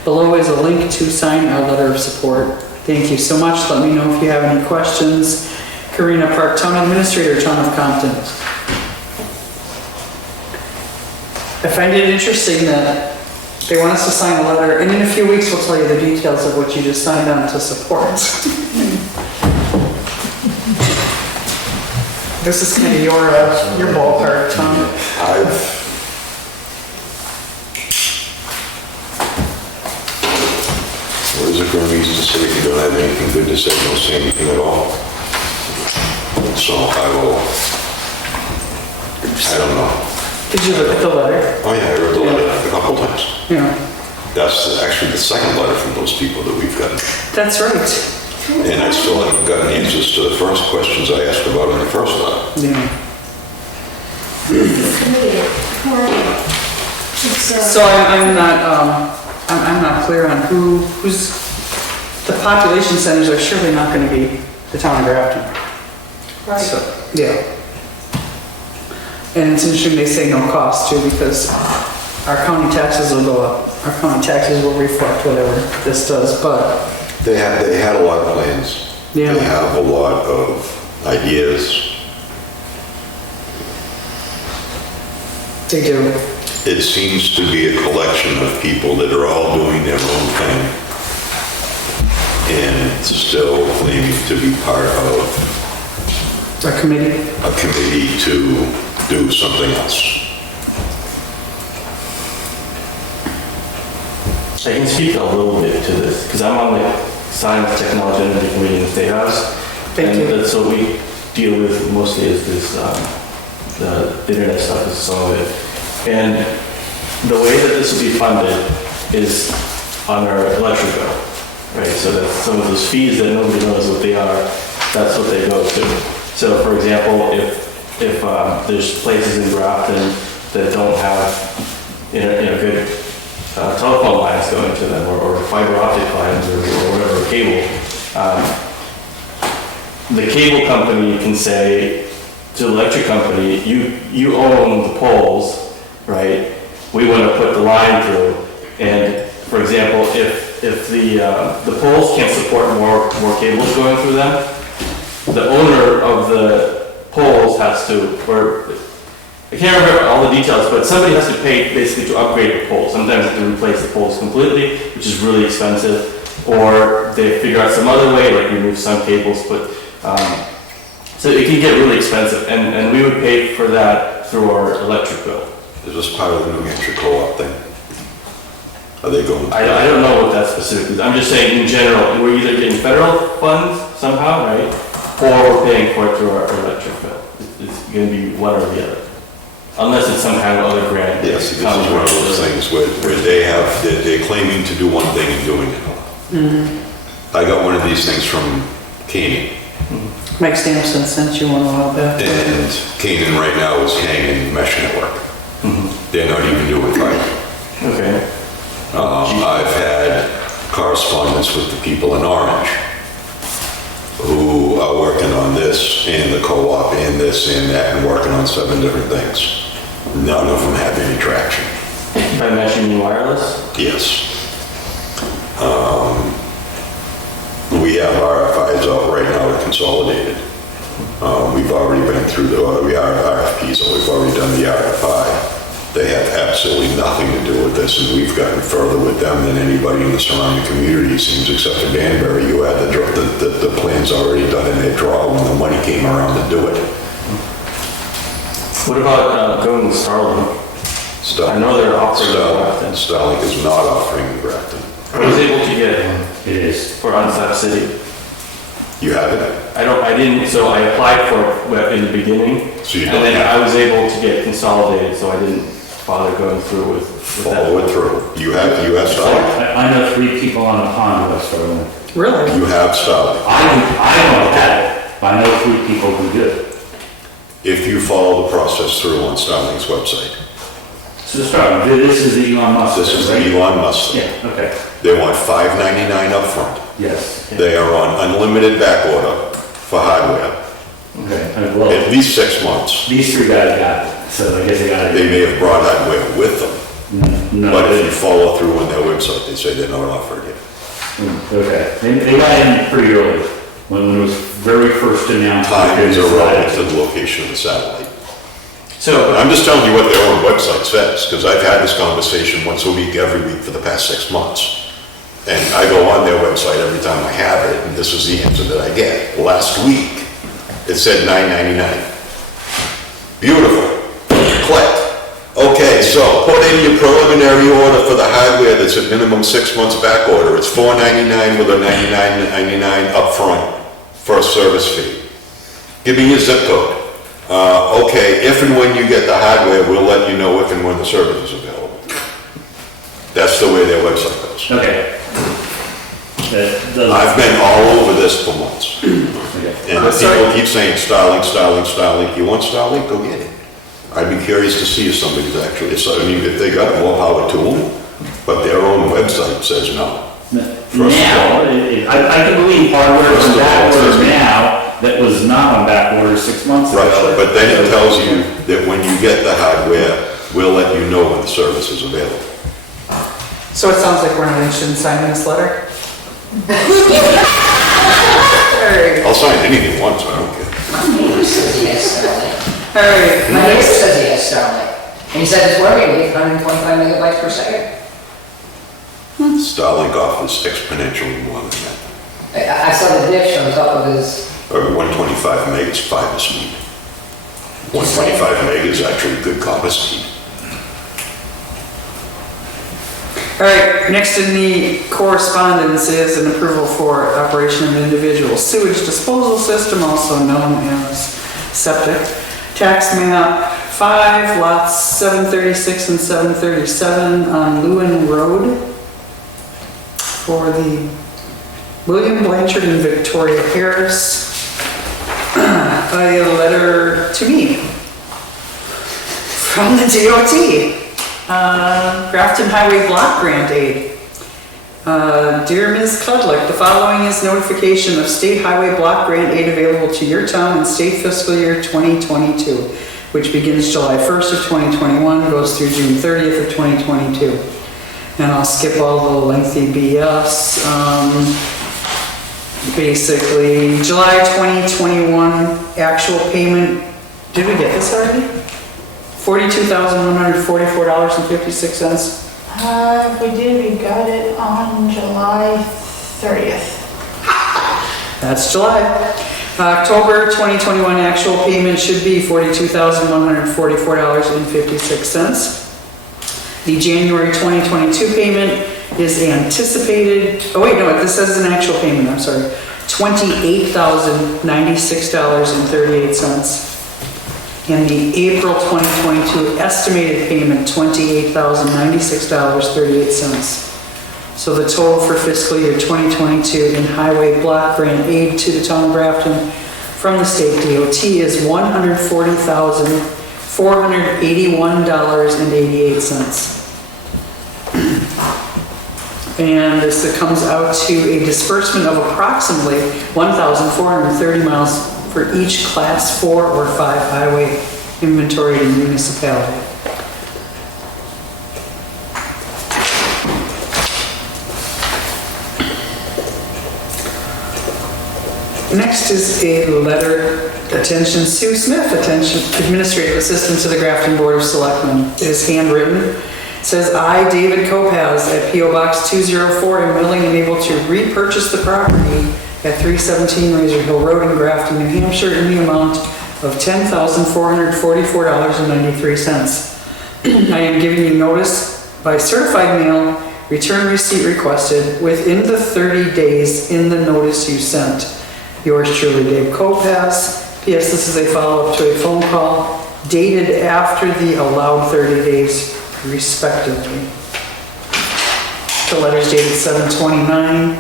Below is a link to sign our letter of support. Thank you so much. Let me know if you have any questions. Karina Park, Town Administrator, Town of Compton. I find it interesting that they want us to sign a letter, and in a few weeks we'll tell you the details of what you just signed on to support. This is kind of your ballpark, Tom. What is it going used to say? If you don't have anything good to say, don't say anything at all. So I don't know. Did you look at the letter? Oh yeah, I read the letter a couple times. Yeah. That's actually the second letter from those people that we've gotten. That's right. And I still haven't gotten answers to the first questions I asked about in the first letter. Yeah. It's, So I'm not clear on who's, the population centers are surely not going to be the town of Grafton. Right. So, yeah. And it's interesting they say no cost too, because our county taxes will go up. Our county taxes will reflect whatever this does, but. They had a lot of plans. Yeah. They have a lot of ideas. They do. It seems to be a collection of people that are all doing their own thing and still claiming to be part of A committee to do something else. I can speak a little bit to this, because I'm on the Science, Technology, and Energy Committee in the State House. Thank you. That's what we deal with mostly is this, the internet stuff is some of it. And the way that this will be funded is on our electric bill, right? So that some of those fees that nobody knows what they are, that's what they go to. So for example, if there's places in Grafton that don't have good telephone lines going to them, or fiber optic lines, or whatever, cable, the cable company can say to the electric company, you own the poles, right? We want to put the line through, and for example, if the poles can't support more cables going through them, the owner of the poles has to, or I can't remember all the details, but somebody has to pay basically to upgrade the poles. Sometimes they have to replace the poles completely, which is really expensive, or they figure out some other way, like remove some cables, but so it can get really expensive, and we would pay for that through our electric bill. Is this part of the New Hampshire co-op thing? Are they going? I don't know what that specific is. I'm just saying in general, we're either getting federal funds somehow, right? Or we're paying for it through our electric bill. It's going to be one or the other. Unless it's some kind of other grant. Yes, this is one of those things where they're claiming to do one thing and doing another. Mm-hmm. I got one of these things from Canaan. Mike Sampson sent you one a while back. And Canaan right now is hanging mesh network. They're not even doing fiber. Okay. I've had correspondence with the people in Orange who are working on this and the co-op and this and that and working on 7 different things. None of them have any traction. By meshing wireless? Yes. We have RFIs out right now at Consolidated. We've already been through we are RFPs, and we've already done the RFI. They have absolutely nothing to do with this, and we've gotten further with them than anybody in the surrounding community, it seems, except for Danbury. You had the plans already done in their draw when the money came around to do it. What about going with Starlink? I know they're offering Grafton. Starlink is not offering Grafton. I was able to get it is for Unstaffed City. You have it? I didn't, so I applied for it in the beginning, So you and don't then have I was able to get Consolidated, so I didn't bother going through with that. Follow it through. You have Starlink? I know 3 people on the pond who have Starlink. Really? You have Starlink. I don't have it, but I know 3 people who do. If you follow the process through on Starlink's website. So Starlink, this is the Elon Musk. This is the right? Elon Musk. Yeah, okay, They want $5.99 up front. yes. yeah. They are on unlimited back order for hardware, Okay, well, at least 6 months. these 3 guys got it, so I guess they got They it. may have brought hardware with them, No, but if they- you follow through on their website, they say they're not offered it. Okay, they got in pretty early, when it was very first announced. that Time they is irrelevant decided to the location of the satellite. So, I'm just telling you what their own website says, because I've had this conversation once a week, every week for the past 6 months. And I go on their website every time I have it, and this is the answer that I get. Last week, it said $9.99. Beautiful. Click. Okay, so put in your preliminary order for the hardware that's at minimum 6 months back order. It's $4.99 with a $99.99 upfront for a service fee. Give me your zip code. Okay, if and when you get the hardware, we'll let you know if and when the service is available. That's the way their website goes. Okay. I've been all over this for months. And people keep saying Starlink, Starlink, Starlink. You want Starlink? Go get it. I'd be curious to see if somebody's actually, so, I mean, if they got more power to them, but their own website says no. First of Now, all- I can believe hardware is First on of all, back it order says- now that was not on back order 6 months ago. Right, but then it tells you that when you get the hardware, we'll let you know when the service is available. So it sounds like we're not interested in signing this letter? Alright, I'll sign anything once, I don't care. My neighbor says he has Starlink. alright, My neighbor next, says he has Starlink. And he said it's working, 125 megabytes per second. Starlink offers exponentially more than that. I saw the dish on top of his, Or 125 meg is fiber speed. 125 meg is actually good copper speed. alright, next in the correspondence is an approval for operation of an individual sewage disposal system, also known as septic. Tax map 5, lots 736 and 737 on Lewin Road for the William Blanchard and Victoria Harris. A letter to me from the DOT. Grafton Highway Block Grant Aid. Dear Ms. Cudlick, the following is notification of State Highway Block Grant Aid available to your town in state fiscal year 2022, which begins July 1st of 2021, goes through June 30th of 2022. And I'll skip all the lengthy BS. Basically, July 2021 actual payment, did we get this already? $42,144.56. We did, we got it on July 30th. That's July. October 2021 actual payment should be $42,144.56. The January 2022 payment is anticipated, oh wait, no, this says an actual payment, I'm sorry, $28,096.38. And the April 2022 estimated payment, $28,096.38. So the total for fiscal year 2022 in highway block grant aid to the town of Grafton from the state DOT is $140,481.88. And this comes out to a disbursement of approximately 1,430 miles for each class 4 or 5 highway inventoried in municipality. Next is a letter, attention Sue Smith, attention Administrative Assistant to the Grafton Board of Selectmen. It is handwritten. It says, I, David Kopaz, at P.O. Box 204, am willing and able to repurchase the property at 317 Razor Hill Road in Grafton, New Hampshire, in the amount of $10,444.93. I am giving you notice by certified mail, return receipt requested within the 30 days in the notice you sent. Yours truly, Dave Kopaz. P.S. This is a follow-up to a phone call dated after the allowed 30 days respectively. The letter's dated 7/29.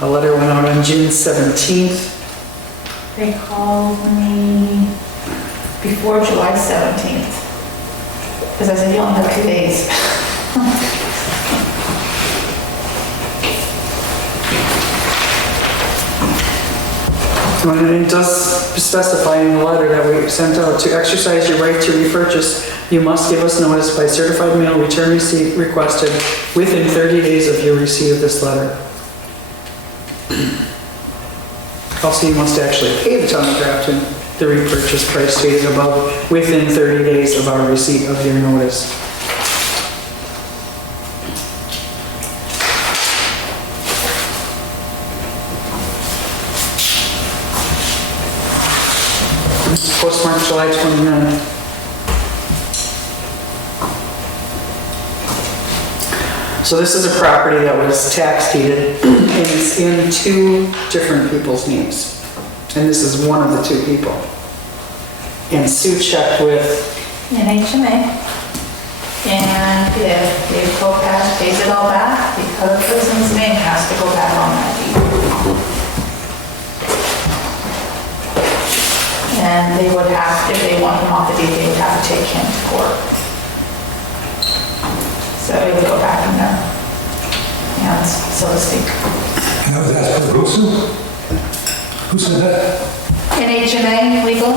A letter went out on June 17th. They called me before July 17th. Because I said, you only have 2 days. And it does specify in the letter that we sent out, to exercise your right to repurchase, you must give us notice by certified mail, return receipt requested within 30 days of your receipt of this letter. Also, you must actually pay the town of Grafton the repurchase price stated above within 30 days of our receipt of your notice. Postmarked July 29th. So this is a property that was tax deeded and it's in 2 different people's names. And this is one of the 2 people. And Sue checked with NHMA. And if the co-pass pays it all back, the other person's name has to go back on that deed. And they would have, if they want him off the deed, they would have to take him to court. So it would go back in their hands, so to speak. And that was asked for Rusu? Who said that? NHMA legal,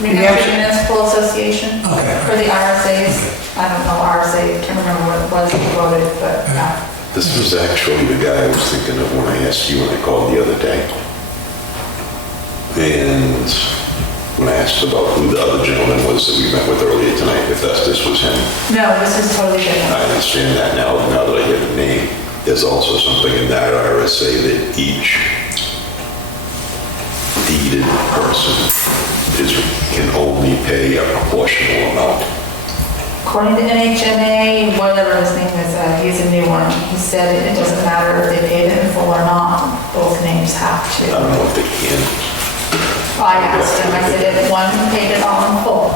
New Hampshire Municipal Association, Okay. for the RSAs. I don't know RSA, can't remember what it was he voted, but yeah. This was actually the guy I was thinking of when I asked you when I called the other day. And when I asked about who the other gentleman was that we met with earlier tonight, if this was him. No, this is totally different. I understand that now that I hear the name. There's also something in that RSA that each deeded person can only pay a proportional amount. According to NHMA, whatever his name is, he's a new one. He said it doesn't matter if they paid it in full or not, both names have I to. don't know if they can. I asked him, I said, if one paid it all in full,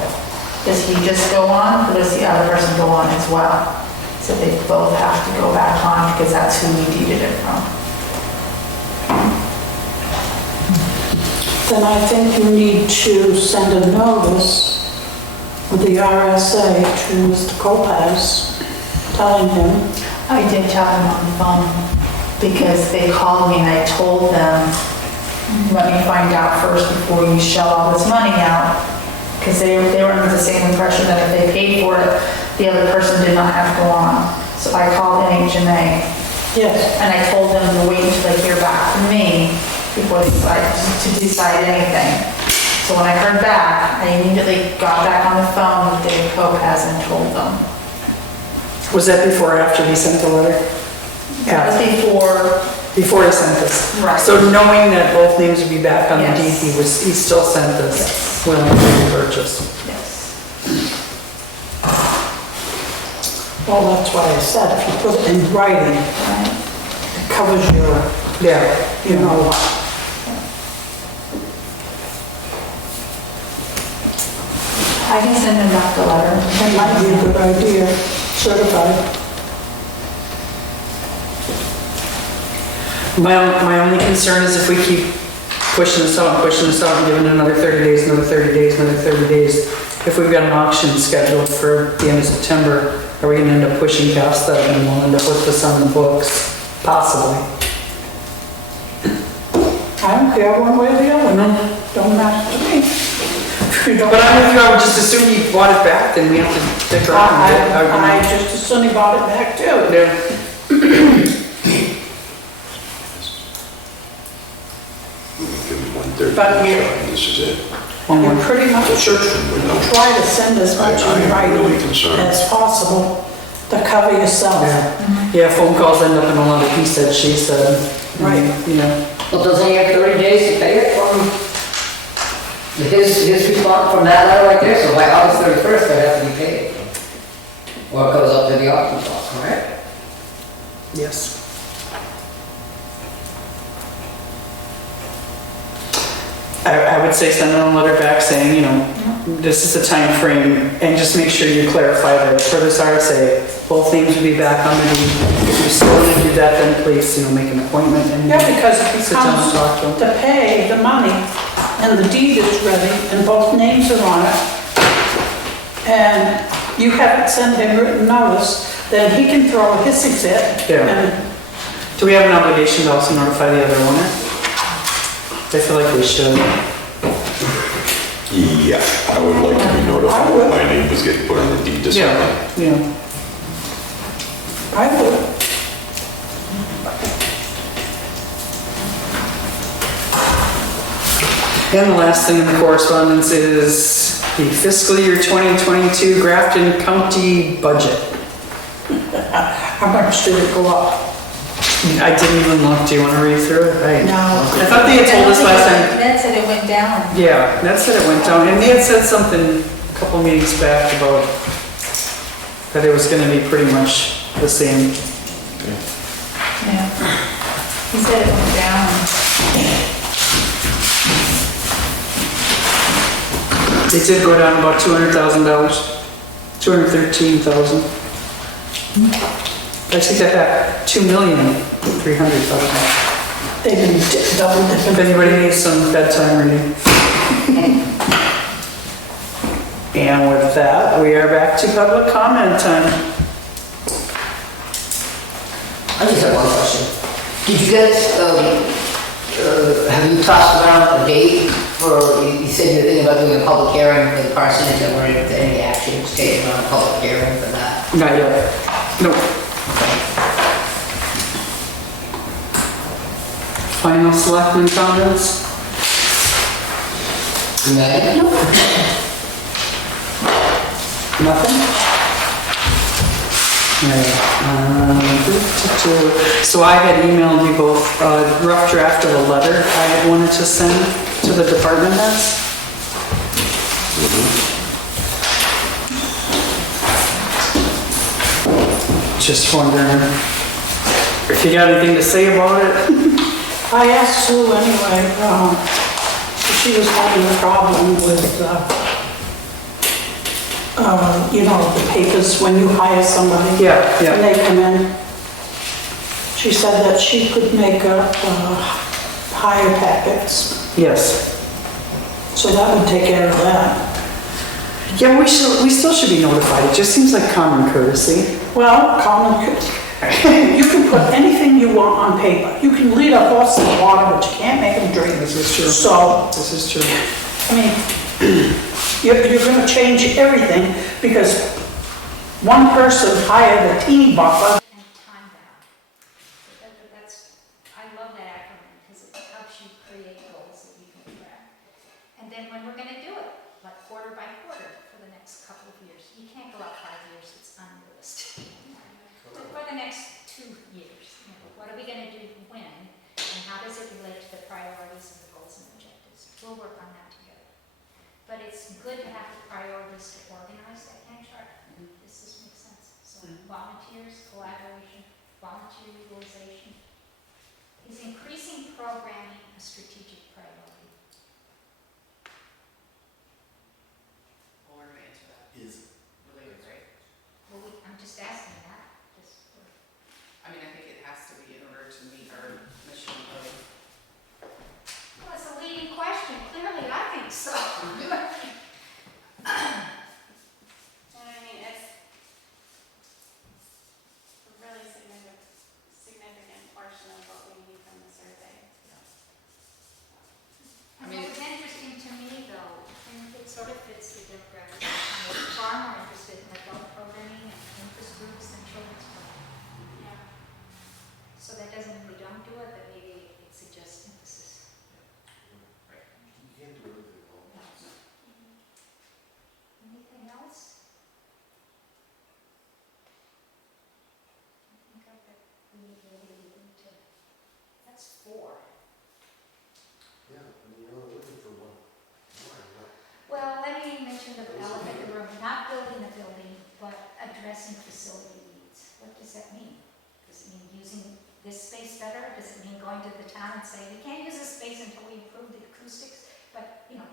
does he just go on, or does the other person go on as well? So they both have to go back on, because that's who we deeded it from. Then I think you need to send a notice with the RSA to Mr. Lopez, telling him. I did tell him on the phone, because they called me and I told them, let me find out first before you shell all this money out. Because they were under the same impression that if they paid for it, the other person did not have to go on. So I called NHMA. Yes. And I told them to wait until they hear back from me before they decide anything. So when I heard back, I immediately got back on the phone with Dave Lopez and told them. Was that before or after he sent the letter? That was before. Before he sent this? Right. So knowing that both names would be back on the deed, Yes. he still sent this Yes. willing to purchase. Yes. Well, that's why I said, if you put it in writing, Right. it covers your, Yeah. you know what. I can send him back the letter. It might be a good idea, certified. My only concern is if we keep pushing this out and giving it another 30 days, another 30 days, another 30 days, if we've got an auction scheduled for the end of September, are we gonna end up pushing past that and we'll end up with this on the books? Possibly. I don't care one way or the other, no, don't matter to me. But I'm with you, I would just assume you bought it back, then we have to stick around. I just as soon he bought it back too. Yeah. Give him 130. But we- This is it. You pretty much should try to send as much I in am really writing concerned. as possible to cover yourself. Yeah, phone calls end up in a lot of he said, she said. Right. You know. Well, doesn't he have 30 days to pay it from his response from that letter right there? So by August 31st, they have to be paid. Or it goes up to the auction block, right? Yes. I would would say send them a letter back saying, you know, this is the time frame, and just make sure you clarify that for this RSA, both names would be back on the deed. If you still want to do that, then please, you know, make an appointment and Yeah, because it sit down and comes talk to them. to pay the money, and the deed is ready, and both names are on it, and you haven't sent him written notice, then he can throw a hissy fit. Yeah. And Do we have an obligation to also notify the other owner? I feel like we should. Yeah, I would like to be notified when my name was getting put on the deed to Yeah, something. yeah. I would. And the last thing in the correspondence is the fiscal year 2022 Grafton County budget. How much did it go up? I didn't even look. Do you want to read through it? No. I thought they had told us last time. Ned said it went down. Yeah, that said it went down, and they had said something a couple meetings back about that it was gonna be pretty much the same. Yeah. He said it went down. It did go down about $200,000, 213,000. I take that back, 2,300,000. They didn't double dip. If anybody needs some bedtime reading. And with that, we are back to public comment time. I just have one question. Did you guys, have you tossed around a date for, you said you were thinking about doing a public hearing for the parsonage, I'm wondering if any action was taken on a public hearing for that? Not yet. Nope. Final selectmen comments? No. Nothing? Alright, so I had emailed you both a rough draft of a letter I had wanted to send to the department heads. Just wondering if you got anything to say about it. I asked Sue anyway, if she was having a problem with, you know, the papers when you hire somebody. Yeah, yeah. And they come in. She said that she could make up hire packets, Yes. so that would take care of that. Yeah, we still should be notified. It just seems like common courtesy. Well, you can put anything you want on paper. You can lead a horse in the water, but you can't make him drink. This is true. So, This is true. I mean, you're gonna change everything because one person hired a teeny bopper. And time bound. I love that acronym because it helps you create goals that you can track. And then when we're gonna do it, like quarter by quarter for the next couple of years. You can't go out 5 years, it's unrealistic. But for the next 2 years, you know, what are we gonna do when? And how does it relate to the priorities and the goals and objectives? We'll work on that together. But it's good to have the priorities to organize that Gantt chart. Does this make sense? So volunteers, collaboration, volunteer utilization. Is increasing programming a strategic priority? Well, we're gonna answer that. Is related, right? Well, I'm just asking that, just for. I mean, I think it has to be in order to meet our mission of. Well, it's a leading question, clearly I think so. And I mean, it's a really significant portion of what we need from the survey. I mean, what's interesting to me though, and it sort of fits the demographic, I'm far more interested in adult programming and interest groups than children's programming. Yeah. So that doesn't mean we don't do it, but maybe it suggests emphasis. You can't do everything all. Anything else? I think I've got, we really need to, that's 4. Yeah, I mean, you're only looking for one. Well, let me mention the elephant in the room, not building a building, but addressing facility needs. What does that mean? Does it mean using this space better? Does it mean going to the town and saying, we can't use this space until we improve the acoustics? But, you know,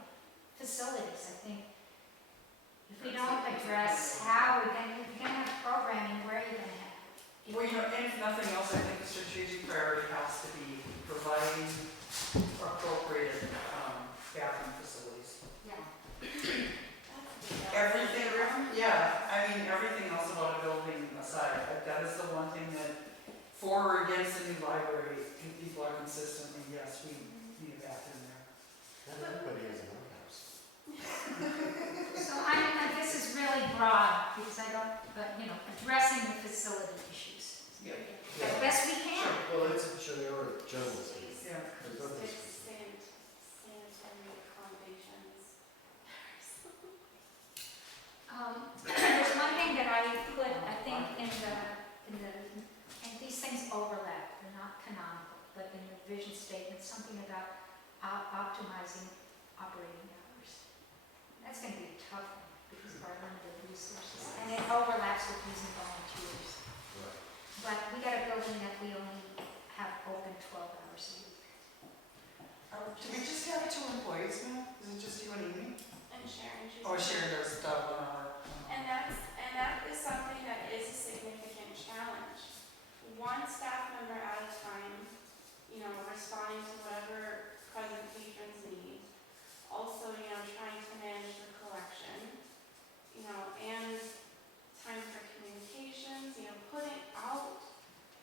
everything else about a building aside, that is the one thing that, for or against a new library, people are consistently, yes, we need a bathroom there. Not everybody has an outhouse. So I mean, this is really broad, because I don't, but, you know, addressing the facility issues. Yep. As best we can. Well, it's a generic general statement. Yeah. There's nothing It's specific. sanitary accommodations. There's one thing that I put, I think, and these things overlap, they're not canonical, but in the vision statement, something about optimizing operating hours. That's going to be a tough one because of our limited resources, and it overlaps with using volunteers. Right. But we got a building that we only have open 12 hours a week. Do we just have 2 employees now? Is it just you and Amy? And Sharon, she's. Or Sharon does 1 hour? And that is something that is a significant challenge. One staff member at a time, responding to whatever present patrons need. Also, trying to manage the collection, and time for communications, putting out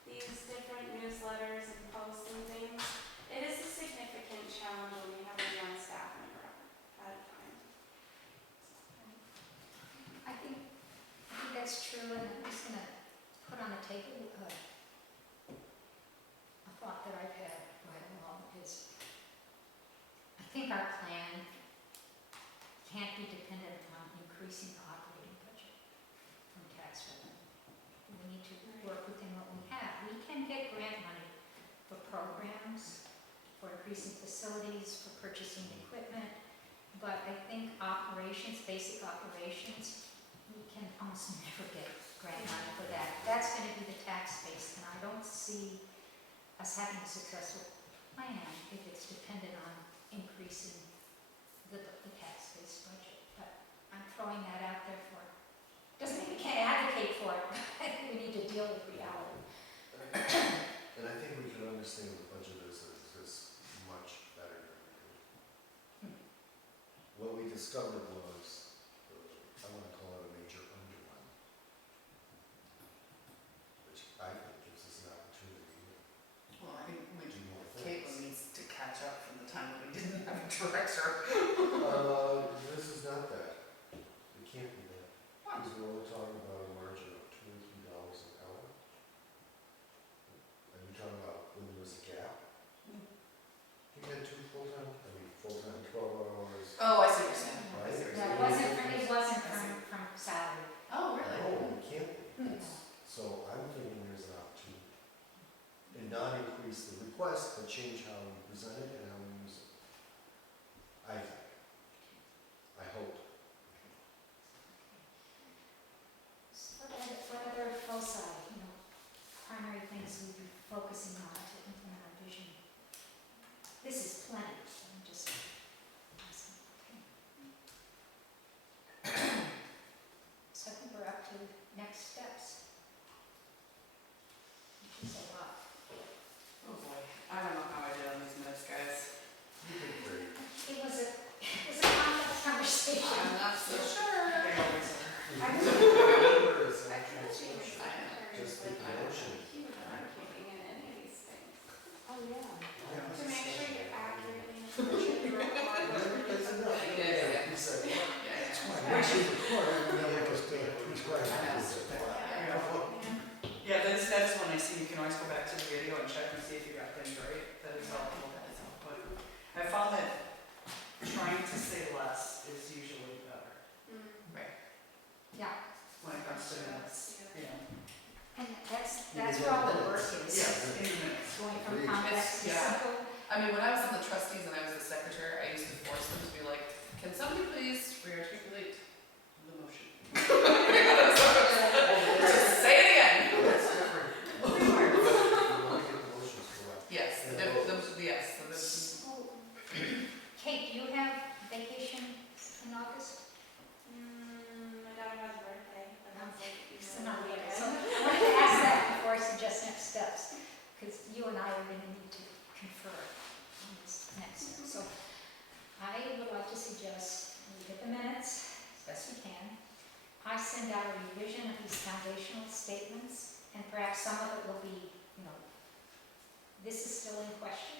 these different newsletters and posts and things. It is a significant challenge when we have a young staff member at a time. I think that's true, and I'm just going to put on the table a thought that I've had right along is, I think our plan can't be dependent on increasing the operating budget from tax revenue. We need to work within what we have. We can get grant money for programs, for increasing facilities, for purchasing equipment, but I think operations, basic operations, we can almost never get grant money for that. That's going to be the tax base, and I don't see us having a successful plan if it's dependent on increasing the tax-based budget. But I'm throwing that out there for, doesn't mean we can't advocate for it, I think we need to deal with reality. And I think we can understand what the budget is much better than we do. What we discovered was, I want to call it a major underrun, which I think gives us an opportunity Well, I think to do more Caitlin things. needs to catch up from the time that we didn't have a director. This is not that. It can't be that. Because we're only talking about a margin of $2 or $3 an hour. Are you talking about when there was a gap? You had 2 full-time, full-time 12 hours. Oh, I see what you're saying. Right? That it wasn't from salary. Oh, really? No, it can't be. So I'm thinking there's an opportunity. And not increase the request, but change how we present it and how we use it. I think. I hope. So what other foci, primary things we'd be focusing on to implement our vision? This is plenty, I'm just asking. So I think we're up to next steps. Which is a lot. Oh boy, I don't know how I did on these minutes, guys. You did great. It was a complex conversation. I'm not so sure. They always are. I I can't see your sign Just with the motion. I'm keeping in any of these things. Oh, yeah. To make sure you're accurately information you're recording. That's enough. Yeah. You said, Yeah. once you record, you know, like us to prescribe. Yeah, that's when I see, you can always go back to the video and check and see if you got things right. That is helpful. But I found that trying to say less is usually better. Right. Yeah. When it comes to minutes. Yeah. And that's where all the work is. Yes, in minutes. Going from complex to Yeah. simple. I mean, when I was on the trustees and I was the secretary, I used to force them to be like, can somebody please re-articulate the motion? Just say it again. That's different. You want to get the motions correct. Yes, yes. So, Kate, do you have vacation in August? My daughter has a birthday, but I'm like, So not yet. So I wanted to ask that before I suggest next steps, because you and I are going to need to confer on this next step. So I would like to suggest we get the minutes, some of it will be, you know, this is still in question.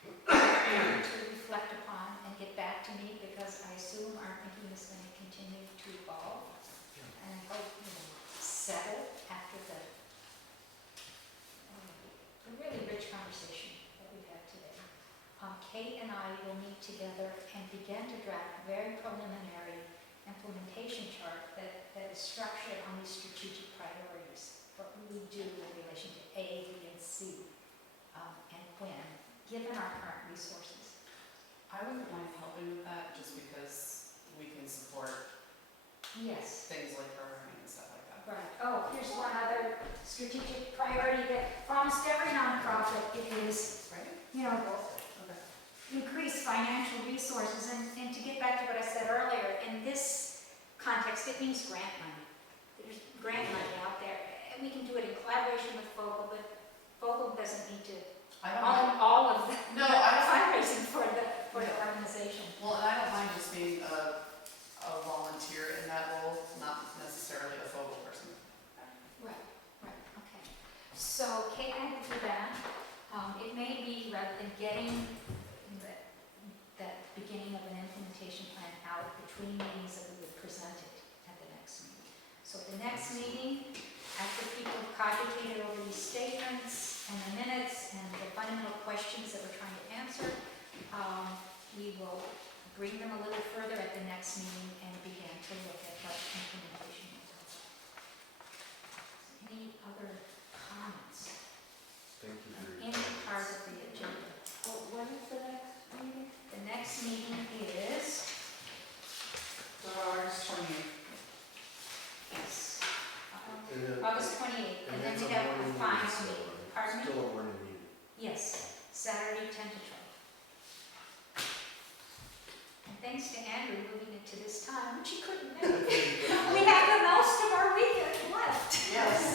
To reflect upon and get back to me, because I assume our thinking is going to continue to evolve. And I hope, you know, settle after the really rich conversation that we've had today. Kate and I will meet together and begin to draft a very preliminary implementation chart that is structured on these strategic priorities. What we do in relation to A, B, and C, and when, given our current resources. I wouldn't mind helping with that, just because we can support Yes. things like programming and stuff like that. Right. Oh, here's one other strategic priority that almost every nonprofit is, Right? you know, Okay. increase financial resources. And to get back to what I said earlier, in this context, it means grant money. There's grant money out there, and we can do it in collaboration with Focal, but Focal doesn't need to I don't mind. own all of the No, I don't mind. fundraising for the organization. Well, and I don't mind just being a volunteer in that role, not necessarily a focal person. Right, okay. So Kate will do that. It may be, rather than getting that beginning of an implementation plan out between meetings, that we would present it at the next meeting. So at the next meeting, after people have cogitated over these statements and the minutes and the fundamental questions that we're trying to answer, we will bring them a little further at the next meeting and begin to look at what implementation is. Any other comments? Thank you for your Any part of the agenda? When is the next meeting? The next meeting is, August 28th. yes, And then- August 28th, and then it's we a have a morning final meeting, meeting. so, Pardon me? Still a morning meeting. Yes, Saturday, 10 to 12. And thanks to Andrew moving it to this time, which he couldn't make. We have the most of our weekend left. Yes.